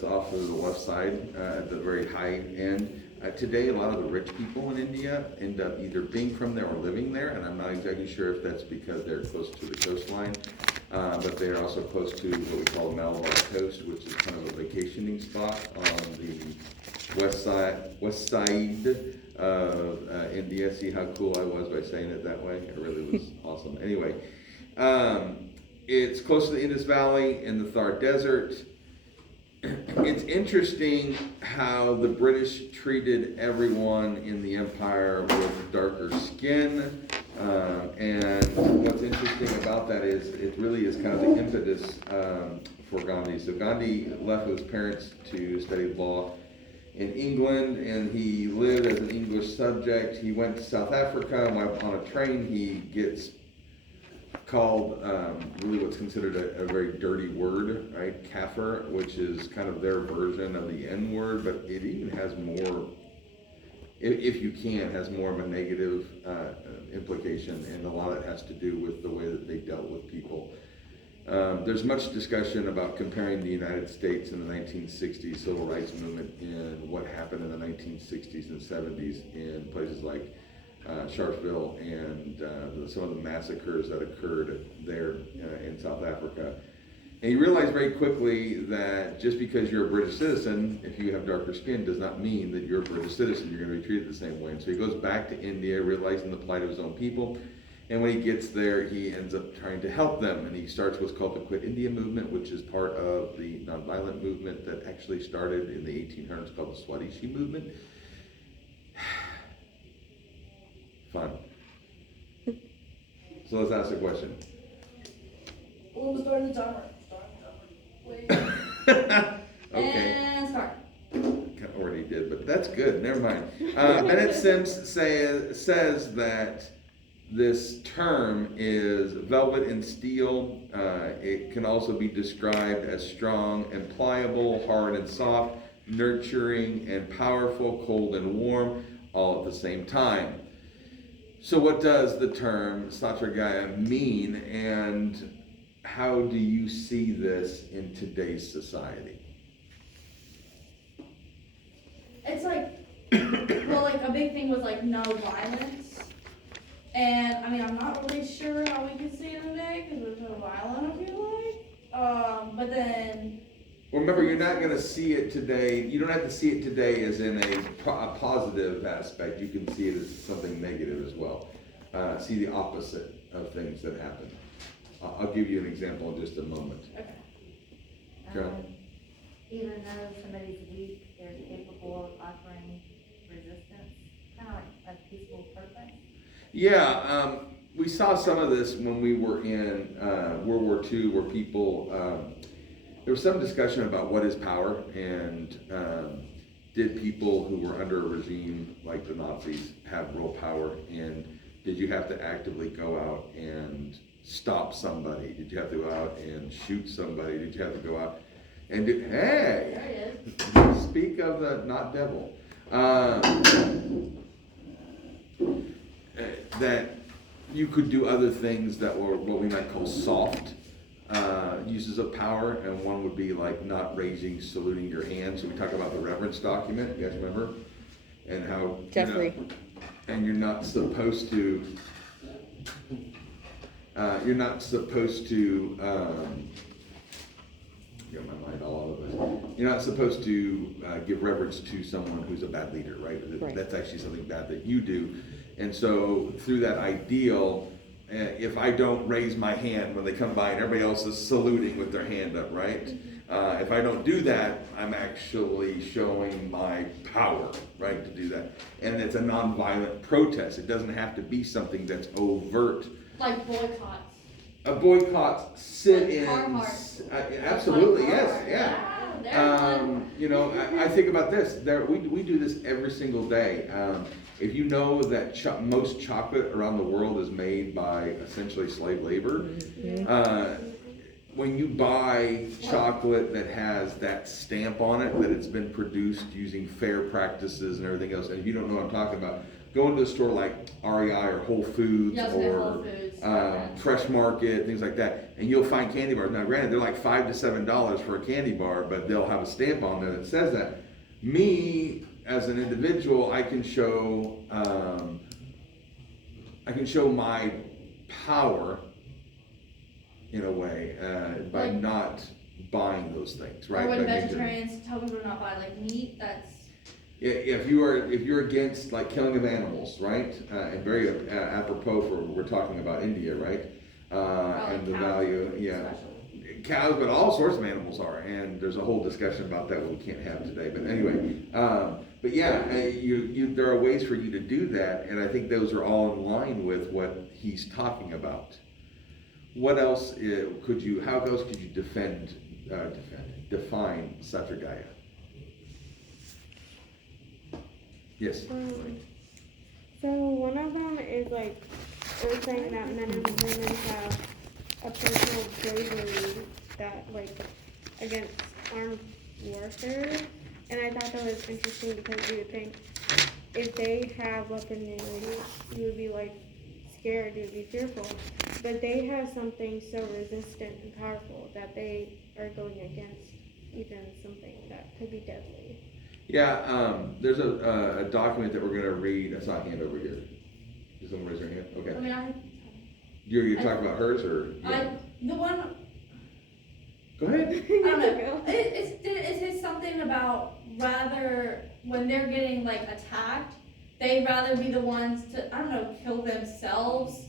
that's off of the left side at the very high end. Today, a lot of the rich people in India end up either being from there or living there, and I'm not exactly sure if that's because they're close to the coastline, but they're also close to what we call the Malabar Coast, which is kind of a vacationing spot on the west side of India. See how cool I was by saying it that way? It really was awesome. Anyway, it's close to the Indus Valley in the Thar Desert. It's interesting how the British treated everyone in the empire with darker skin. And what's interesting about that is it really is kind of the impetus for Gandhi. So Gandhi left with his parents to study law in England, and he lived as an English subject. He went to South Africa, and while on a train, he gets called really what's considered a very dirty word, right? Kafir, which is kind of their version of the N word, but it even has more, if you can, has more of a negative implication, and a lot of it has to do with the way that they dealt with people. There's much discussion about comparing the United States in the 1960s civil rights movement and what happened in the 1960s and 70s in places like Sharpeville and some of the massacres that occurred there in South Africa. And you realize very quickly that just because you're a British citizen, if you have darker skin, does not mean that you're a British citizen. You're going to be treated the same way. And so he goes back to India, realizing the plight of his own people. And when he gets there, he ends up trying to help them. And he starts what's called the Quit India movement, which is part of the nonviolent movement that actually started in the 1800s called the Swadeshi movement. Fun. So let's ask a question. Well, we'll start the timer. Wait. Okay. And start. Already did, but that's good. Never mind. Bennett Sims says that this term is velvet and steel. It can also be described as strong and pliable, hard and soft, nurturing and powerful, cold and warm, all at the same time. So what does the term Satragaya mean, and how do you see this in today's society? It's like, well, like a big thing was like no violence. And I mean, I'm not really sure how we can see it today because there's no violence, I feel like. But then. Remember, you're not going to see it today. You don't have to see it today as in a positive aspect. You can see it as something negative as well. See the opposite of things that happen. I'll give you an example in just a moment. Okay. Even though somebody's weak, they're capable of offering resistance, kind of like a peaceful protest. Yeah, we saw some of this when we were in World War II, where people, there was some discussion about what is power, and did people who were under a regime like the Nazis have real power, and did you have to actively go out and stop somebody? Did you have to go out and shoot somebody? Did you have to go out and do, hey, There he is. speak of the not devil. That you could do other things that were what we might call soft uses of power, and one would be like not raising, saluting your hand. So we talk about the reverence document, you guys remember? And how Jeffrey. And you're not supposed to get my mind all over it. You're not supposed to give reverence to someone who's a bad leader, right? Right. That's actually something bad that you do. And so through that ideal, if I don't raise my hand when they come by and everybody else is saluting with their hand up, right? If I don't do that, I'm actually showing my power, right, to do that. And it's a nonviolent protest. It doesn't have to be something that's overt. Like boycotts. A boycott, sit-ins. Carhartt. Absolutely, Like yes, Carhartt. yeah. There's one. You know, I think about this. We do this every single day. If you know that most chocolate around the world is made by essentially slave labor, when you buy chocolate that has that stamp on it, that it's been produced using fair practices and everything else, and if you don't know what I'm talking about, go into a store like REI or Whole Foods Yeah, I was gonna say or Whole Foods, okay. Fresh Market, things like that, and you'll find candy bars. Now, granted, they're like $5 to $7 for a candy bar, but they'll have a stamp on there that says that. Me, as an individual, I can show my power in a way by Like- not buying those things, right? Or when By making- vegetarians tell people to not buy like meat, that's, if you're against like killing of animals, right? And very apropos for we're talking about India, right? And the cows value, yeah. special. Cows, but all sorts of animals are, and there's a whole discussion about that we can't have today. But anyway, but yeah, there are ways for you to do that, and I think those are all in line with what he's talking about. What else could you? How else could you define Satragaya? Yes. So one of them is like, they're saying that men and women have a personal bravery that like against armed warfare, and I thought that was interesting because you would think if they have weaponry, you would be like scared, you would be fearful, but they have something so resistant and powerful that they are going against even something that could be deadly. Yeah, there's a document that we're gonna read. I saw a hand over here. Does someone raise their hand? I Okay. mean, You're talking about hers or? Yeah. the one, Go ahead. I don't know, it says something about rather, when they're getting like attacked, they'd rather be the ones to, I don't know, kill themselves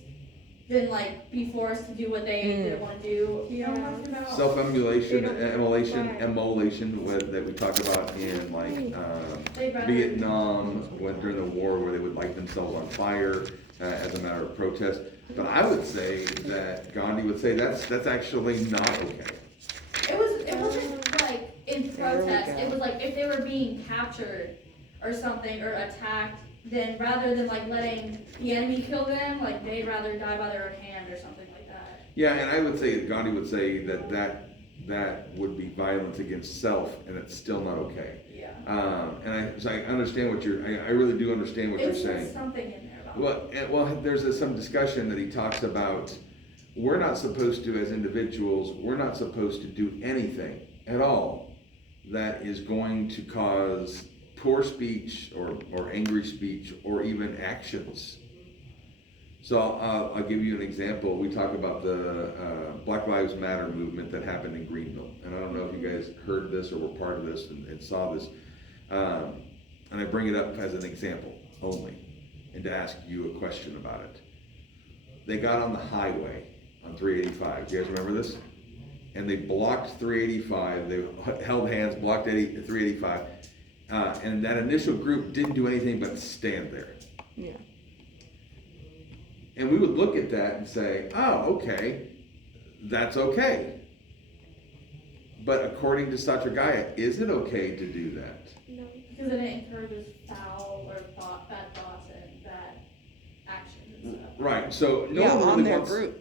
than like be forced to do what they didn't wanna do, you know what I'm talking about? Self-emulation, They don't immolation that we talk about in like They'd rather- Vietnam during the war where they would light themselves on fire as a matter of protest. But I would say that Gandhi would say that's actually not okay. It wasn't like in protest, it was like if they were being captured or something, or attacked, then rather than like letting the enemy kill them, like they'd rather die by their own hand or something like that. Yeah, and I would say Gandhi would say that would be violence against self, and it's still not okay. Yeah. And I understand I really do understand what It you're was saying. something in there about. Well, there's some discussion that he talks about. We're not supposed to, as individuals, we're not supposed to do anything at all that is going to cause poor speech or angry speech or even actions. So I'll give you an example. We talk about the Black Lives Matter movement that happened in Greenville. And I don't know if you guys heard this or were part of this and saw this. And I bring it up as an example only and to ask you a question about it. They got on the highway on 385. Do you guys remember this? And they blocked 385. They held hands, blocked 385. And that initial group didn't do anything but stand there. Yeah. And we would look at that and say, oh, okay, that's okay. But according to Satragaya, is it okay to do that? No. Because then it encourages foul or bad thoughts and bad actions and stuff. Right, so no Yeah, one really on their wants... group.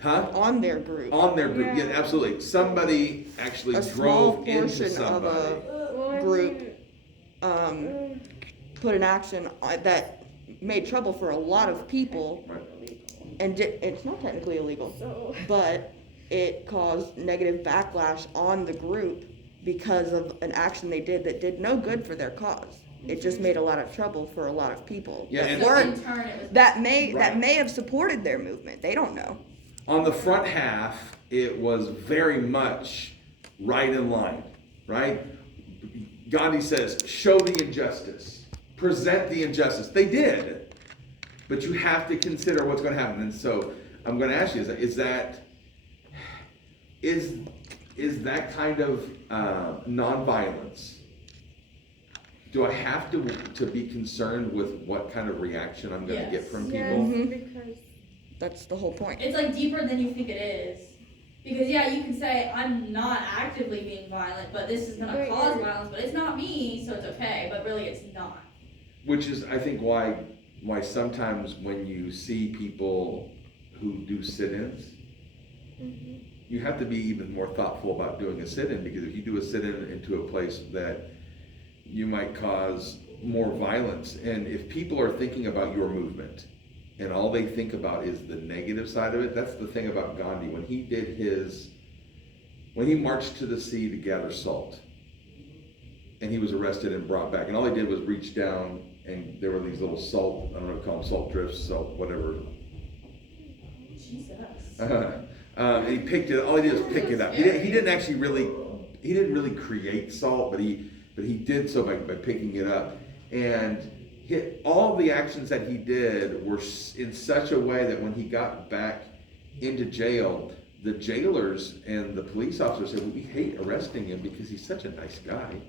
Huh? On their group. On their group, yeah, Yeah. absolutely. Somebody actually A small drove into portion of somebody. Well, I Group. mean, Put an action that made trouble for a lot of people, Right. and it's not technically illegal, so but it caused negative backlash on the group because of an action they did that did no good for their cause. It just made a lot of trouble for a lot of people Yeah, that and- So weren't- in turn, it was. that Right. may have supported their movement. They don't know. On the front half, it was very much right in line, right? Gandhi says, show the injustice, present the injustice. They did, but you have to consider what's going to happen. And so I'm going to ask you, is that kind of nonviolence? Do I have to be concerned with what kind of reaction I'm going to get Yes. from yes, people? Mhm. because That's the whole point. It's like deeper than you think it is. Because yeah, you can say, I'm not actively being violent, but this is gonna Right, cause right. violence, but it's not me, so it's okay, but really it's not. Which is, I think, why sometimes when you see people who do sit-ins, you have to be even more thoughtful about doing a sit-in, because if you do a sit-in into a place that you might cause more violence. And if people are thinking about your movement and all they think about is the negative side of it, that's the thing about Gandhi. When he marched to the sea to gather salt, and he was arrested and brought back, and all he did was reach down, and there were these little salt, I don't know if you call them salt drifts, salt, whatever. Jesus. And he picked it, all he did was pick it up. He didn't really create salt, but he did so by picking it up. And all the actions that he did were in such a way that when he got back into jail, the jailers and the police officers said, well, we hate arresting him because he's such a nice guy.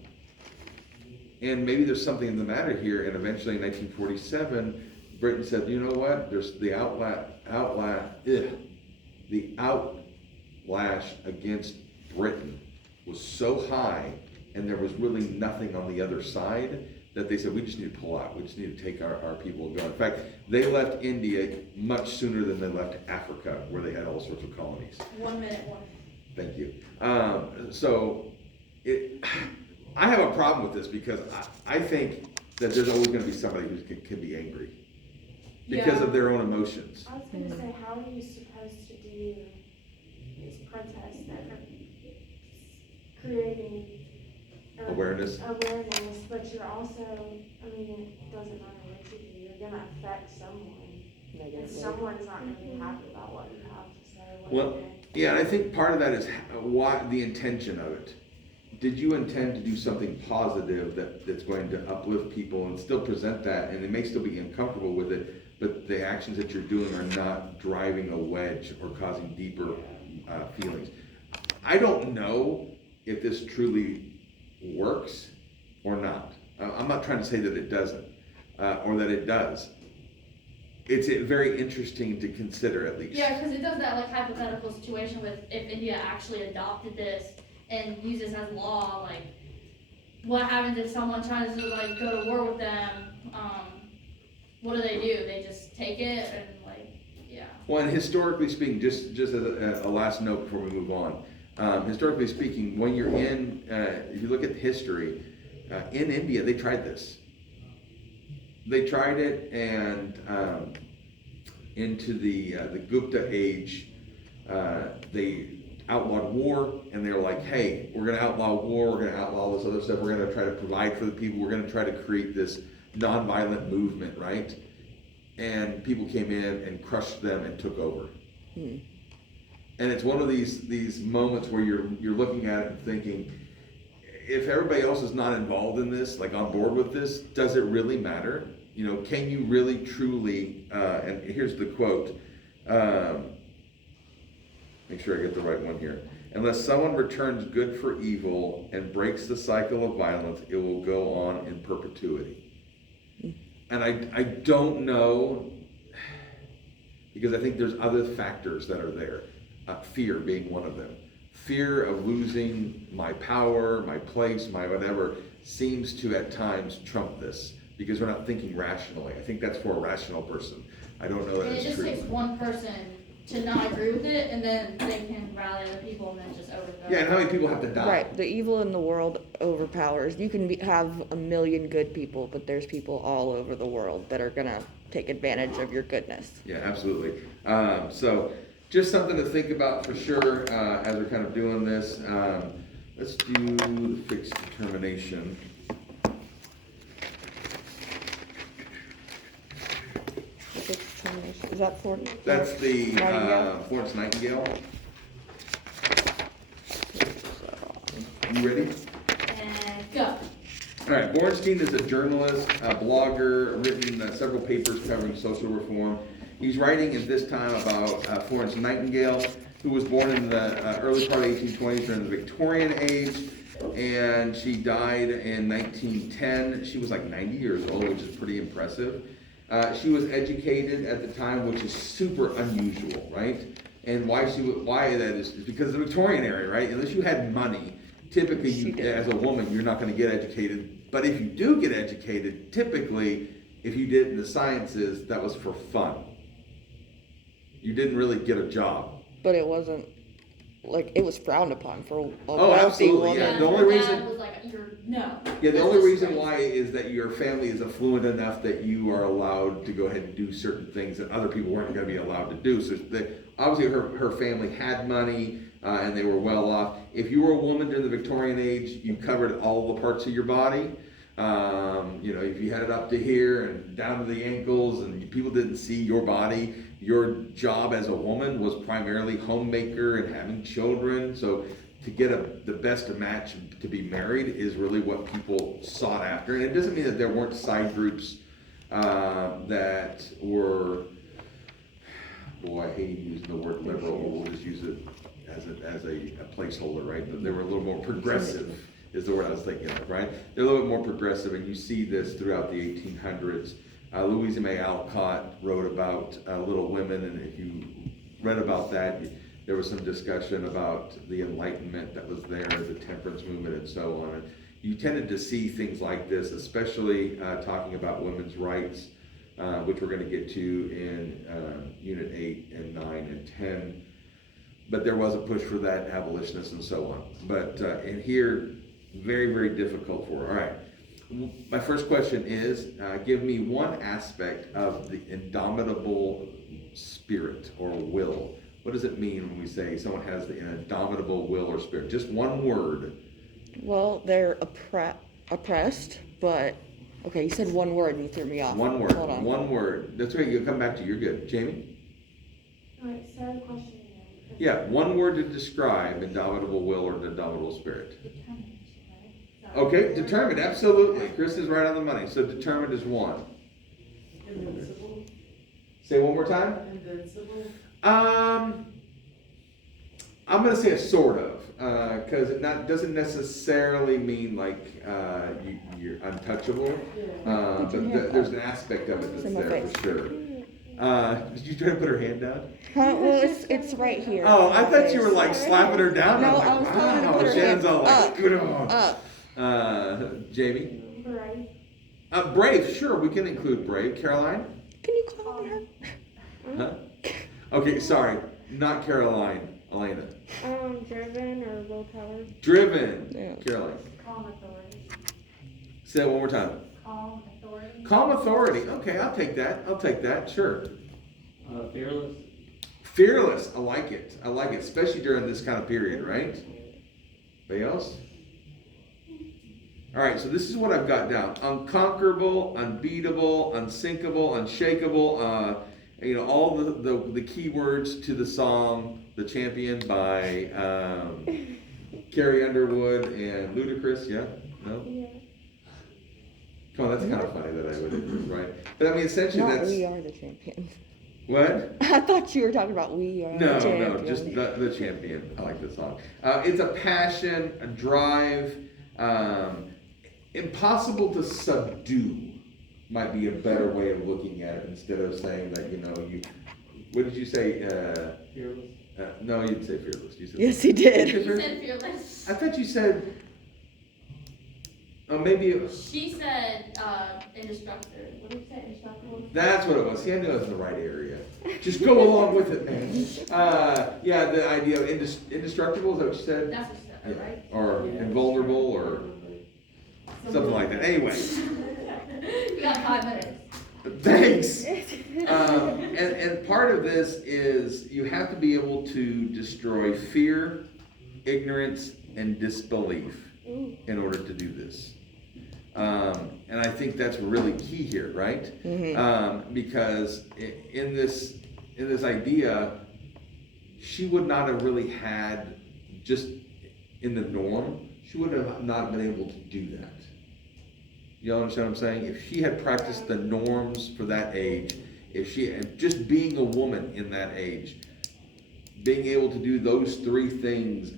And maybe there's something the matter here. And eventually in 1947, Britain said, you know what? There's the outlash against Britain was so high, and there was really nothing on the other side, that they said, we just need to pull out. We just need to take our people and go. In fact, they left India much sooner than they left Africa, where they had all sorts of colonies. 1 minute, one. Thank you. I have a problem with this because I think that there's always going to be somebody who can be angry because Yeah. of their own emotions. I was gonna say, how are you supposed to do these protests that are creating Awareness. but you're also, I mean, it doesn't matter what you do, you're gonna affect someone. And someone's not gonna be happy about what you have to say. Well, yeah, and I think part of that is why the intention of it. Did you intend to do something positive that's going to uplift people and still present that, and they may still be uncomfortable with it, but the actions that you're doing are not driving a wedge or causing deeper feelings? I don't know if this truly works or not. I'm not trying to say that it doesn't, or that it does. It's very interesting to consider, at least. Yeah, because it does that like hypothetical situation with if India actually adopted this and used this as law, like what happens if someone tries to like go to war with them? What do? They just take it and like, yeah. Well, and historically speaking, just as a last note before we move on, historically speaking, when you're if you look at history, in India, they tried this. They tried it, and into the Gupta age, they outlawed war, and they were like, hey, we're going to outlaw war, we're going to outlaw all this other stuff, we're going to try to provide for the people, we're going to try to create this nonviolent movement, right? And people came in and crushed them and took over. And it's one of these moments where you're looking at it and thinking, if everybody else is not involved in this, like on board with this, does it really matter? You know, can you really truly, and here's the quote, make sure I get the right one here. Unless someone returns good for evil and breaks the cycle of violence, it will go on in perpetuity. And I don't know, because I think there's other factors that are there. Fear being one of them. Fear of losing my power, my place, my whatever, seems to at times trump this, because we're not thinking rationally. I think that's for a rational person. I don't know that And it it's just true. takes one person to not agree with it, and then they can rally other people and then just overthrow. Yeah, and how many people have to die? Right, the evil in the world overpowers. You can have a million good people, but there's people all over the world that are gonna take advantage of your goodness. Yeah, absolutely. So just something to think about for sure as we're kind of doing this. Let's do the fixed determination. Is that for? That's the Nightingale? Florence Nightingale. You ready? And go. All right, Borenstein is a journalist, a blogger, written several papers covering social reform. He's writing at this time about Florence Nightingale, who was born in the early part of the 1820s during the Victorian age, and she died in 1910. She was like 90 years old, which is pretty impressive. She was educated at the time, which is super unusual, right? And why that is because of the Victorian era, right? Unless you had money, typically you, as a woman, you're not going to get educated. But if you do get educated, typically, if you did it in the sciences, that was for fun. You didn't really get a job. But it wasn't, like, it was frowned upon for a Oh, wealthy absolutely, woman. yeah. And The only her reason- dad was like, you're No. Yeah, the That's only just reason crazy. why is that your family is affluent enough that you are allowed to go ahead and do certain things that other people weren't gonna be allowed to do. So obviously her family had money, and they were well off. If you were a woman during the Victorian age, you covered all the parts of your body. You know, if you had it up to here and down to the ankles and people didn't see your body, your job as a woman was primarily homemaker and having children. So to get the best match to be married is really what people sought after. And it doesn't mean that there weren't side groups that were, boy, I hate using the word liberal, but we'll just use it as a placeholder, right? But they were a little more progressive is the word I was thinking of, right? They're a little bit more progressive, and you see this throughout the 1800s. Louisa May Alcott wrote about Little Women, and if you read about that, there was some discussion about the Enlightenment that was there, the temperance movement, and so on. And you tended to see things like this, especially talking about women's rights, which we're going to get to in Unit 8 and 9 and 10. But there was a push for that, abolitionists and so on. But in here, very, very difficult for her. All right. My first question is, give me one aspect of the indomitable spirit or will. What does it mean when we say someone has an indomitable will or spirit? Just one word. Well, they're oppressed, but, okay, you said one word and you threw me off. One word. Hold on. One word. That's right. You'll come back to. You're good. Jamie? Alright, say the question again. Yeah, one word to describe indomitable will or indomitable spirit. Determination, right? Is that Okay, what- determined, absolutely. Chris is right on the money. So determined is one. Invincible. Say it one more time. Invincible. I'm gonna say a sort of, because it doesn't necessarily mean like you're untouchable, but there's an aspect of it It's that's in my there face. for sure. Did you try to put her hand down? Huh? Well, it's right here. Oh, I thought you were like slapping her down. No, I I was was telling her like, to wow, put her Shannon's hand all like, up. good on. Up. Jamie? Right. Brave, sure, we can include Brave. Caroline? Can you call me her? Huh? Okay, sorry, not Caroline. Elena. Driven or willpower. Driven. Yeah. Caroline. Calm authority. Say it one more time. Calm authority. Calm authority. Okay, I'll take that. Sure. Fearless. Fearless. I like it, especially during this kind of period, right? Anybody else? All right, so this is what I've got down. Unconquerable, unbeatable, unsinkable, unshakable, all the key words to the song The Champion by Carrie Underwood and Ludacris, yeah? No? Yeah. Come on, that's kind of funny that I would, right? But I mean, essentially Not that's... we are the champions. What? I thought you were talking about we are No, the champions. no, just the champion. I like this song. It's a passion, a drive, impossible to subdue might be a better way of looking at it instead of saying that, what did you say? Fearless. No, you didn't say fearless. You said Yes, he did. You said fearless. I thought you said, maybe it was, She said, indestructible. What did you say? Indestructible? that's what it was. See, I knew I was in the right area. Just go along with it, man. Yeah, the idea of indestructible, is that what you said? That's what she said, Yeah. right? Or invulnerable, or something like that. Anyway, You got 5 minutes. thanks. And part of this is you have to be able to destroy fear, ignorance, and disbelief in order to do this. And I think that's really key here, right? Mhm. Because in this idea, she would not have really had, just in the norm, she would have not been able to do that. You understand what I'm saying? If she had practiced the norms for that age, and just being a woman in that age, being able to do those three things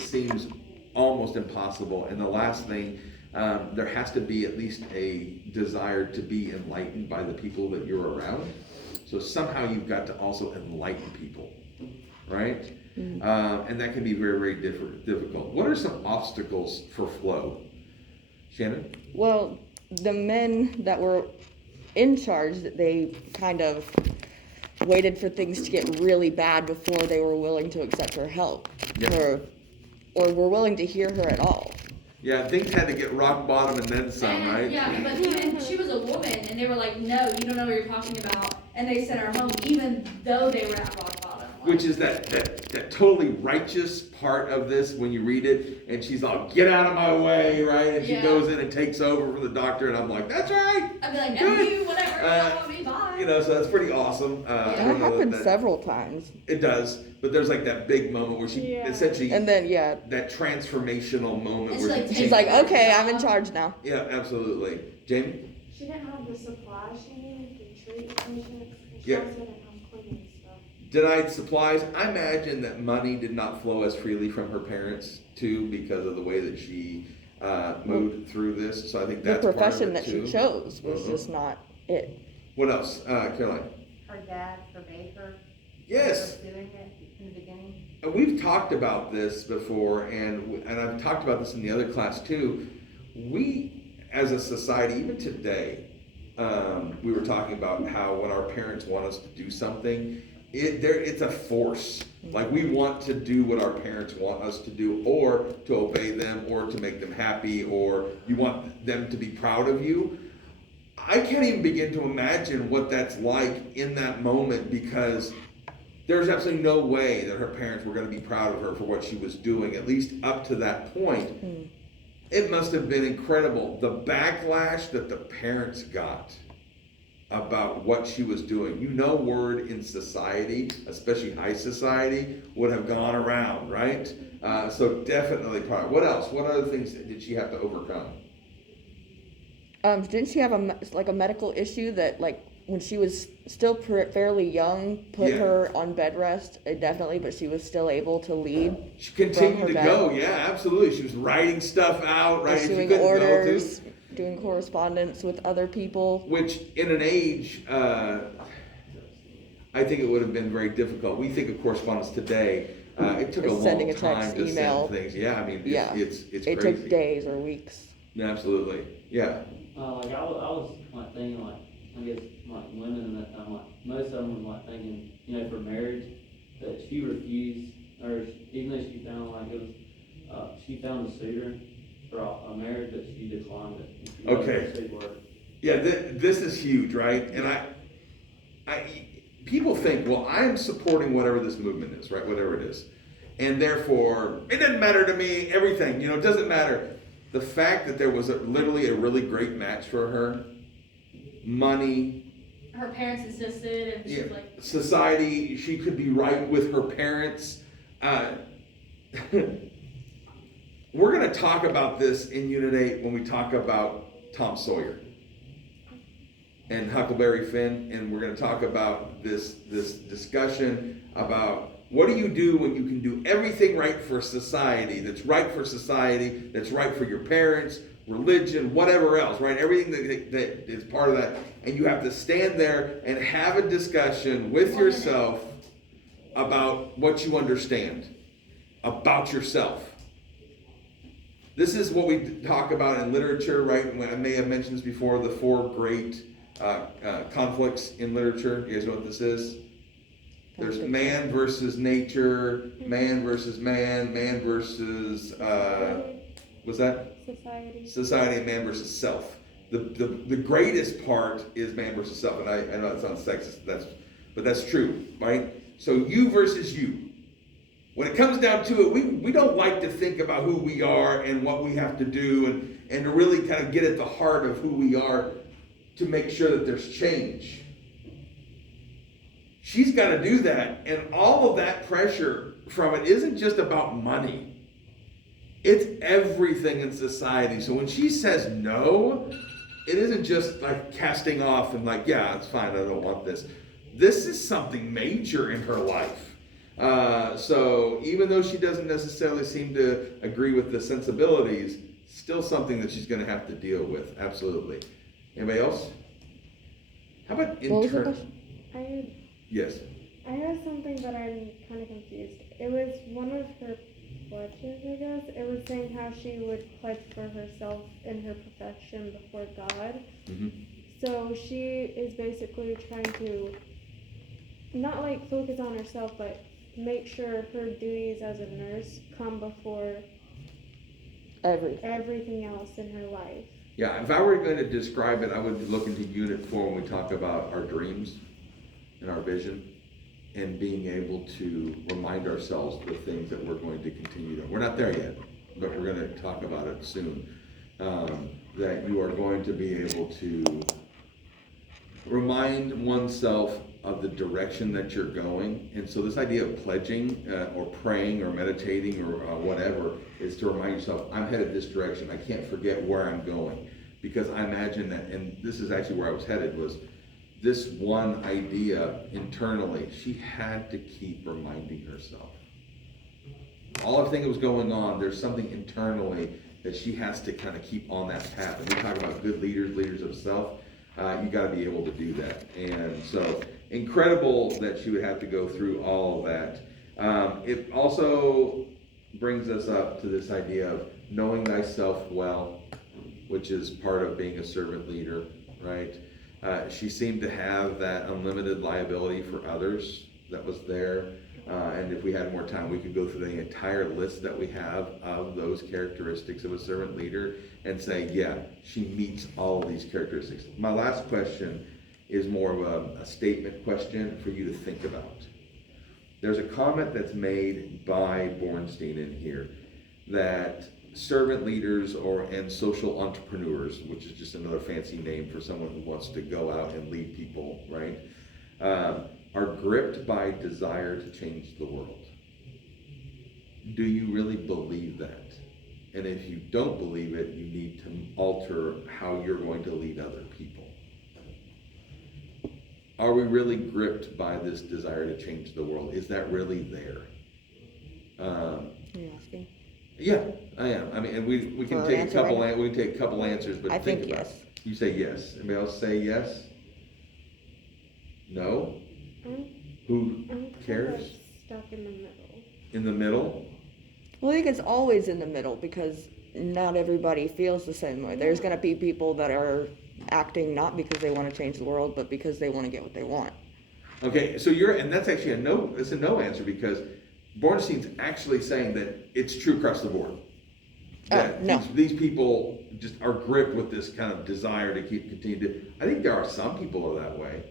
seems almost impossible. And the last thing, there has to be at least a desire to be enlightened by the people that you're around. So somehow you've got to also enlighten people, right? And that can be very, very difficult. What are some obstacles for flow? Shannon? Well, the men that were in charge, they kind of waited for things to get really bad before they were willing to accept her help, Yeah. or were willing to hear her at all. Yeah, things had to get rock bottom and then some, And, right? yeah, but even, she was a woman, and they were like, no, you don't know what you're talking about, and they sent her home, even though they were at rock bottom. Like, Which is that totally righteous part of this when you read it, and she's all, get out of my way, right? And she Yeah. goes in and takes over for the doctor, and I'm like, that's right! I'd be like, Good. no, you, whatever, you Uh, don't want me, bye. You know, so that's pretty awesome. I And don't it know happened that- several times. It does, but there's like that big moment where she Yeah. essentially, And then, yeah, that transformational moment It's where like she she's like, okay, I'm in charge now. Yeah, absolutely. Jamie? She didn't have the supplies she needed to treat patients, and she Yeah. also didn't have cleaning stuff. Denied supplies. I imagine that money did not flow as freely from her parents too because of the way that she moved through this. So I think The that's part of profession it that too. she chose was Mhm. just not it. What else, Caroline? Her dad forbade her. Yes. from doing it in the beginning. We've talked about this before, and I've talked about this in the other class too. We, as a society, even today, we were talking about how when our parents want us to do something, it's a force. Like we want to do what our parents want us to do, or to obey them, or to make them happy, or you want them to be proud of you. I can't even begin to imagine what that's like in that moment because there's absolutely no way that her parents were going to be proud of her for what she was doing, at least up to that point. Mm. It must have been incredible. The backlash that the parents got about what she was doing. You know, word in society, especially high society, would have gone around, right? So definitely proud. What else? What other things did she have to overcome? Didn't she have a medical issue that like when she was still fairly young put Yeah. her on bed rest indefinitely, but she was still able to lead, She continued her to bed. go. Yeah, absolutely. She was writing stuff out, right? If you issuing couldn't go to- orders, doing correspondence with other people. Which, in an age, I think it would have been very difficult. We think of correspondence today. It took a Just long sending a time text, to email. send things. Yeah, I mean, Yeah. it's It crazy. took days or weeks. Absolutely. Yeah. Like I was like thinking like, I guess like women in that time, like most of them were like thinking, you know, for marriage, that she refused, or even though she found like it was, she found a suitor for a marriage, but she declined it. And she Okay. let her work. Yeah, this is huge, right? And people think, well, I'm supporting whatever this movement is, right? Whatever it is. And therefore, it doesn't matter to me, everything, you know, it doesn't matter. The fact that there was literally a really great match for her, money, Her parents insisted, and she's yeah, like, society, she could be right with her parents. We're going to talk about this in Unit 8 when we talk about Tom Sawyer and Huckleberry Finn, and we're going to talk about this discussion about what do you do when you can do everything right for society, that's right for society, that's right for your parents, religion, whatever else, right? Everything that is part of that, and you have to stand there and have a discussion with yourself about what you understand about yourself. This is what we talk about in literature, right? I may have mentioned this before, the 4 great conflicts in literature. You guys know what this is? There's man versus nature, man versus man versus, what's that? Society. Society, and man versus self. The greatest part is man versus self, and I know that sounds sexist, but that's true, right? So you versus you. When it comes down to it, we don't like to think about who we are and what we have to do and to really kind of get at the heart of who we are to make sure that there's change. She's got to do that, and all of that pressure from it isn't just about money. It's everything in society. So when she says no, it isn't just like casting off and like, yeah, it's fine, I don't want this. This is something major in her life. So even though she doesn't necessarily seem to agree with the sensibilities, still something that she's going to have to deal with. Absolutely. Anybody else? How about What was the question? Yes. I had something, but I'm kind of confused. It was one of her pledges, I guess. It was saying how she would pledge for herself in her profession before God. Mm-hmm. So she is basically trying to not like focus on herself, but make sure her duties as a nurse come before everything else in her life. Yeah, if I were going to describe it, I would look into unit 4 when we talk about our dreams and our vision and being able to remind ourselves the things that we're going to continue to. We're not there yet, but we're going to talk about it soon. That you are going to be able to remind oneself of the direction that you're going. And so this idea of pledging or praying or meditating or whatever is to remind yourself, I'm headed this direction. I can't forget where I'm going. Because I imagine that, and this is actually where I was headed, was this one idea internally, she had to keep reminding herself. All the thing that was going on, there's something internally that she has to kind of keep on that path. And we talk about good leaders, leaders of self. You got to be able to do that. And so incredible that she would have to go through all of that. It also brings us up to this idea of knowing thyself well, which is part of being a servant leader, right? She seemed to have that unlimited liability for others that was there. And if we had more time, we could go through the entire list that we have of those characteristics of a servant leader and say, yeah, she meets all of these characteristics. My last question is more of a statement question for you to think about. There's a comment that's made by Bornstein in here that servant leaders and social entrepreneurs, which is just another fancy name for someone who wants to go out and lead people, right, are gripped by desire to change the world. Do you really believe that? And if you don't believe it, you need to alter how you're going to lead other people. Are we really gripped by this desire to change the world? Is that really there? You asking? Yeah, I am. I mean, and we can For take a answer couple. right now? We can take a couple answers, but I think think about yes. it. You say yes. Anybody else say yes? No. Who I'm kind cares? of stuck in the middle. In the middle? Well, I think it's always in the middle because not everybody feels the same way. There's going to be people that are acting not because they want to change the world, but because they want to get what they want. Okay, so and that's actually a no. It's a no answer because Bornstein's actually saying that it's true across the board. That no. These people just are gripped with this kind of desire to continue to. I think there are some people who are that way.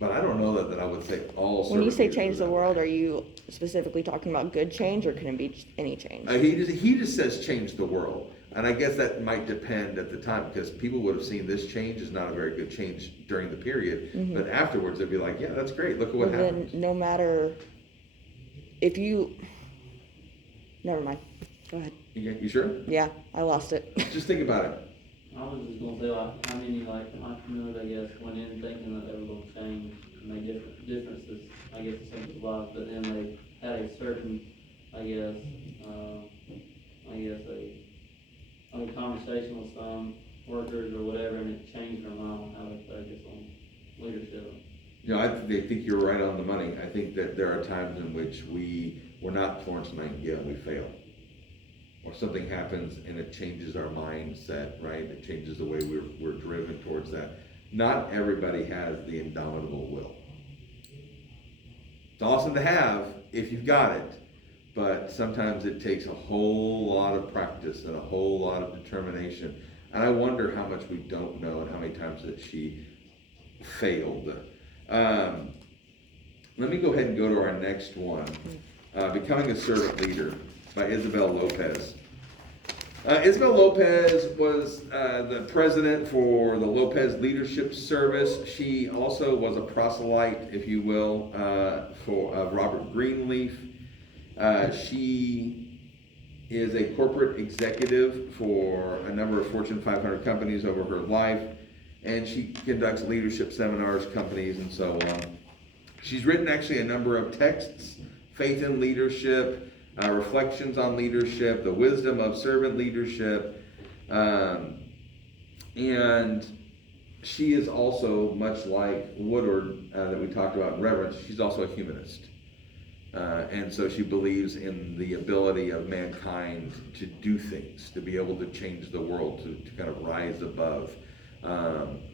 But I don't know that I would say all. When you say servant change leaders the are that world, way. are you specifically talking about good change, or can it be any change? He just says change the world, and I guess that might depend at the time because people would have seen this change as not a very good change during the period, Mhm. but afterwards they'd be like, yeah, that's great. Look at what Well, happened. then, no matter if you, never mind. Go ahead. You sure? Yeah, I lost it. Just think about it. I was just gonna say, like, how many, like, entrepreneurs, I guess, went in thinking that they were gonna change and make differences, I guess, in some people's lives, but then they had a certain, I guess, a conversation with some workers or whatever, and it changed their mind on how they focus on leadership. You know, I think you're right on the money. I think that there are times in which we're not Florence Nightingale, we fail. Or something happens and it changes our mindset, right? It changes the way we're driven towards that. Not everybody has the indomitable will. It's awesome to have if you've got it, but sometimes it takes a whole lot of practice and a whole lot of determination. And I wonder how much we don't know and how many times that she failed. Let me go ahead and go to our next one, Becoming a Servant Leader by Isabel Lopez. Isabel Lopez was the president for the Lopez Leadership Service. She also was a proselyte, if you will, for Robert Greenleaf. She is a corporate executive for a number of Fortune 500 companies over her life, and she conducts leadership seminars, companies, and so on. She's written actually a number of texts, Faith in Leadership, Reflections on Leadership, The Wisdom of Servant Leadership, and she is also, much like Woodward that we talked about in Reverence, she's also a humanist. And so she believes in the ability of mankind to do things, to be able to change the world, to kind of rise above,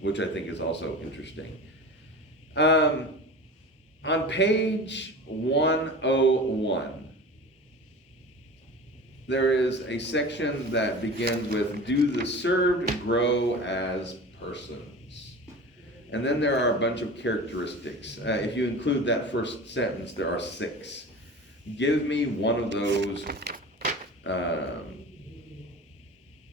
which I think is also interesting. On page 101, there is a section that begins with, do the served grow as persons? And then there are a bunch of characteristics. If you include that first sentence, there are 6. Give me one of those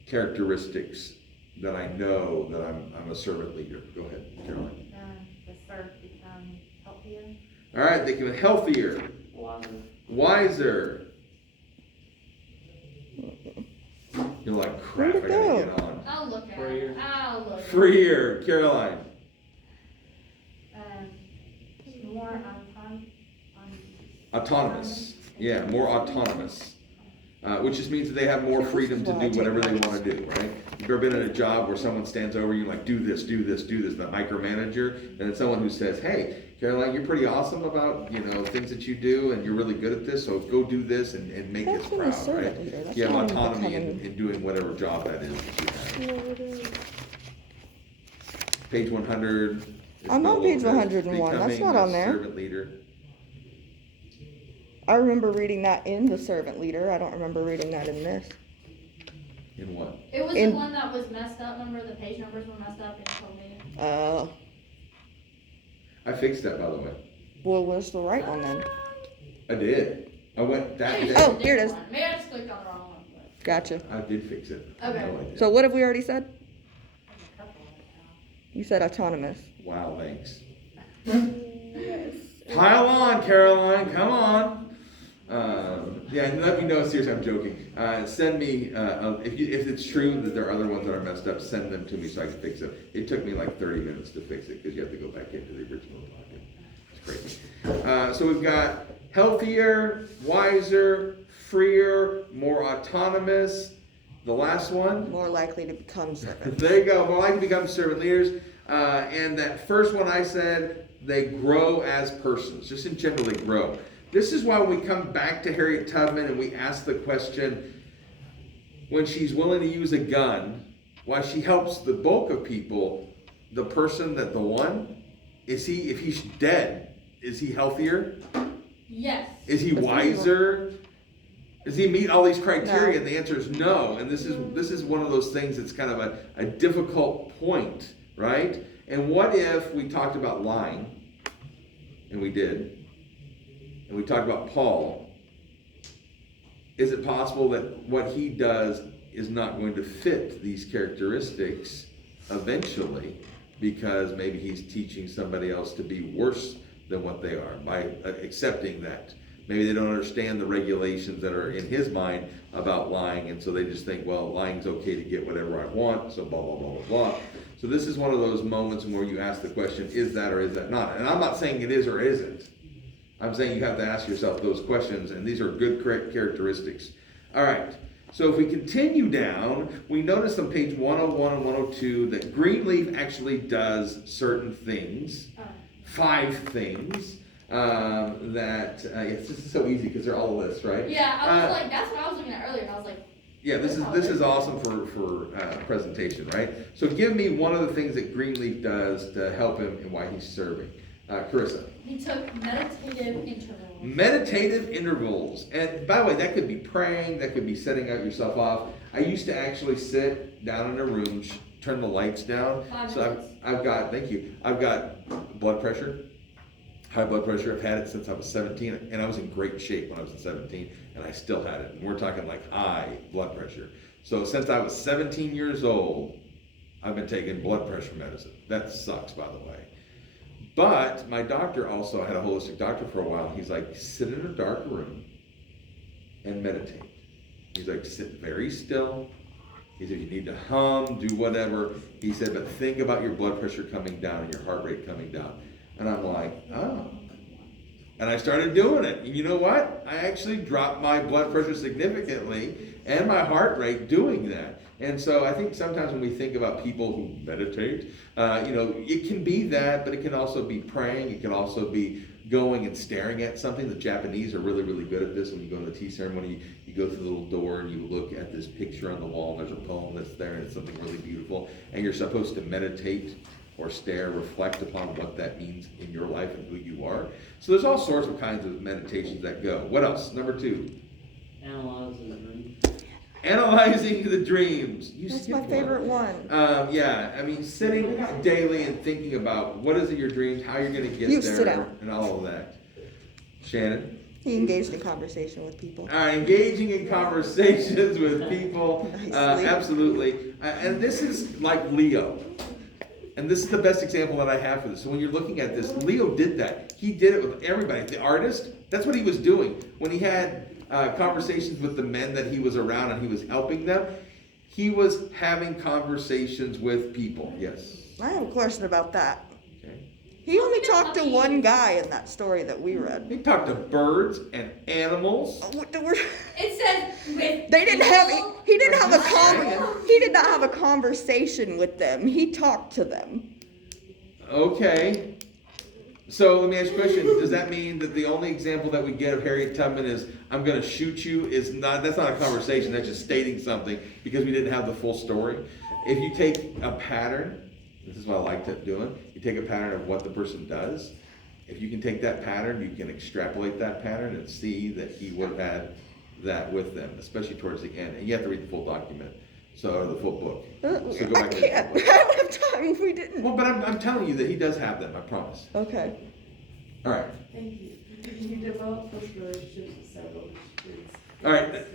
characteristics that I know that I'm a servant leader. Go ahead, Caroline. The serve become healthier. All right, they become healthier, wiser. You're like, crap, I Where'd it gotta go? get on. I'll look at Freer. it. I'll look at it. Freer, Caroline. More Autonomous. Yeah, more autonomous. Which just means that they have more freedom to do whatever they want to do, right? You've ever been in a job where someone stands over you like, do this, do this, do this, the micromanager, and it's someone who says, hey, Caroline, you're pretty awesome about, things that you do, and you're really good at this, so go do this and make us That's when a proud, servant right? leader. That's You have not autonomy becoming- in doing whatever job that is that you have. No, it is. Page 100. is I'm on no page longer 101. That's becoming not on a there. Servant leader. I remember reading that in the servant leader. I don't remember reading that in this. In what? It was In- the one that was messed up, remember the page numbers were messed up and you told me. I fixed that, by the way. Well, where's the right one then? I did. I went that Maybe day. it's a Oh, here it different is. one. Maybe I just clicked on the wrong one, but. Gotcha. I did fix it. Okay. I know I did. So what have we already said? There's a couple of them now. You said autonomous. Wow, thanks. Yes. Pile on, Caroline, come on. Yeah, and let me know, seriously, I'm joking. Send me, if it's true that there are other ones that are messed up, send them to me so I can fix it. It took me like 30 minutes to fix it because you have to go back into the original document. It's crazy. So we've got healthier, wiser, freer, more autonomous. The last one. More likely to become servant. There you go. More likely to become servant leaders. And that first one I said, they grow as persons. Just in general, they grow. This is why when we come back to Harriet Tubman and we ask the question, when she's willing to use a gun, why she helps the bulk of people, the person that the one, if he's dead, is he healthier? Yes. Is he wiser? Does he meet all these criteria? No. And the answer is no. And this is one of those things that's kind of a difficult point, right? And what if we talked about lying, and we did, and we talked about Paul? Is it possible that what he does is not going to fit these characteristics eventually, because maybe he's teaching somebody else to be worse than what they are by accepting that? Maybe they don't understand the regulations that are in his mind about lying, and so they just think, well, lying's okay to get whatever I want, so blah, blah, blah, blah, blah. So this is one of those moments where you ask the question, is that or is that not? And I'm not saying it is or isn't. I'm saying you have to ask yourself those questions, and these are good characteristics. All right, so if we continue down, we notice on page 101 and 102 that Greenleaf actually does certain things, 5 things, it's just so easy because they're all lists, right? Yeah, I was like, that's what I was looking at earlier, and I was like, Yeah, this is awesome for presentation, right? So give me one of the things that Greenleaf does to help him and why he's serving. Carissa. he took meditative intervals. Meditative intervals. And by the way, that could be praying, that could be setting out yourself off. I used to actually sit down in a room, turn the lights down. 5 So minutes. I've got blood pressure, high blood pressure. I've had it since I was 17, and I was in great shape when I was 17, and I still had it. And we're talking like high blood pressure. So since I was 17 years old, I've been taking blood pressure medicine. That sucks, by the way. But my doctor also had a holistic doctor for a while. He's like, sit in a dark room and meditate. He's like, sit very still. He said, you need to hum, do whatever. He said, but think about your blood pressure coming down and your heart rate coming down. And I'm like, oh. And I started doing it. And you know what? I actually dropped my blood pressure significantly and my heart rate doing that. And so I think sometimes when we think about people who meditate, it can be that, but it can also be praying. It can also be going and staring at something. The Japanese are really, really good at this. When you go to the tea ceremony, you go through the little door and you look at this picture on the wall, and there's a poem that's there, and it's something really beautiful. And you're supposed to meditate or stare, reflect upon what that means in your life and who you are. So there's all sorts of kinds of meditations that go. What else? Number 2. Analyze his dream. Analyzing the dreams. You That's skipped my favorite one. Yeah, I mean, sitting daily and thinking about what is it your dreams, how you're gonna get You there, sit down. and all of that. Shannon? He engaged in conversation with people. Engaging in conversations with people, Nicely. absolutely. And this is like Leo. And this is the best example that I have for this. So when you're looking at this, Leo did that. He did it with everybody. The artist, that's what he was doing. When he had conversations with the men that he was around and he was helping them, he was having conversations with people. Yes. I have a question about that. Okay. He only talked to one guy in that story that we read. He talked to birds and animals. It says with. They didn't have. people. He didn't have He did not have a conversation with them. He talked to them. Okay. So let me ask you a question. Does that mean that the only example that we get of Harriet Tubman is "I'm going to shoot you"? That's not a conversation. That's just stating something because we didn't have the full story. If you take a pattern, this is what I like doing. You take a pattern of what the person does. If you can take that pattern, you can extrapolate that pattern and see that he would have had that with them, especially towards the end. And you have to read the full document, or the full book. So go I back and read the can't. full book. I don't have time if we didn't. Well, but I'm telling you that he does have them. I promise. Okay. All right. Thank you. You develop those relationships with several institutions. All right.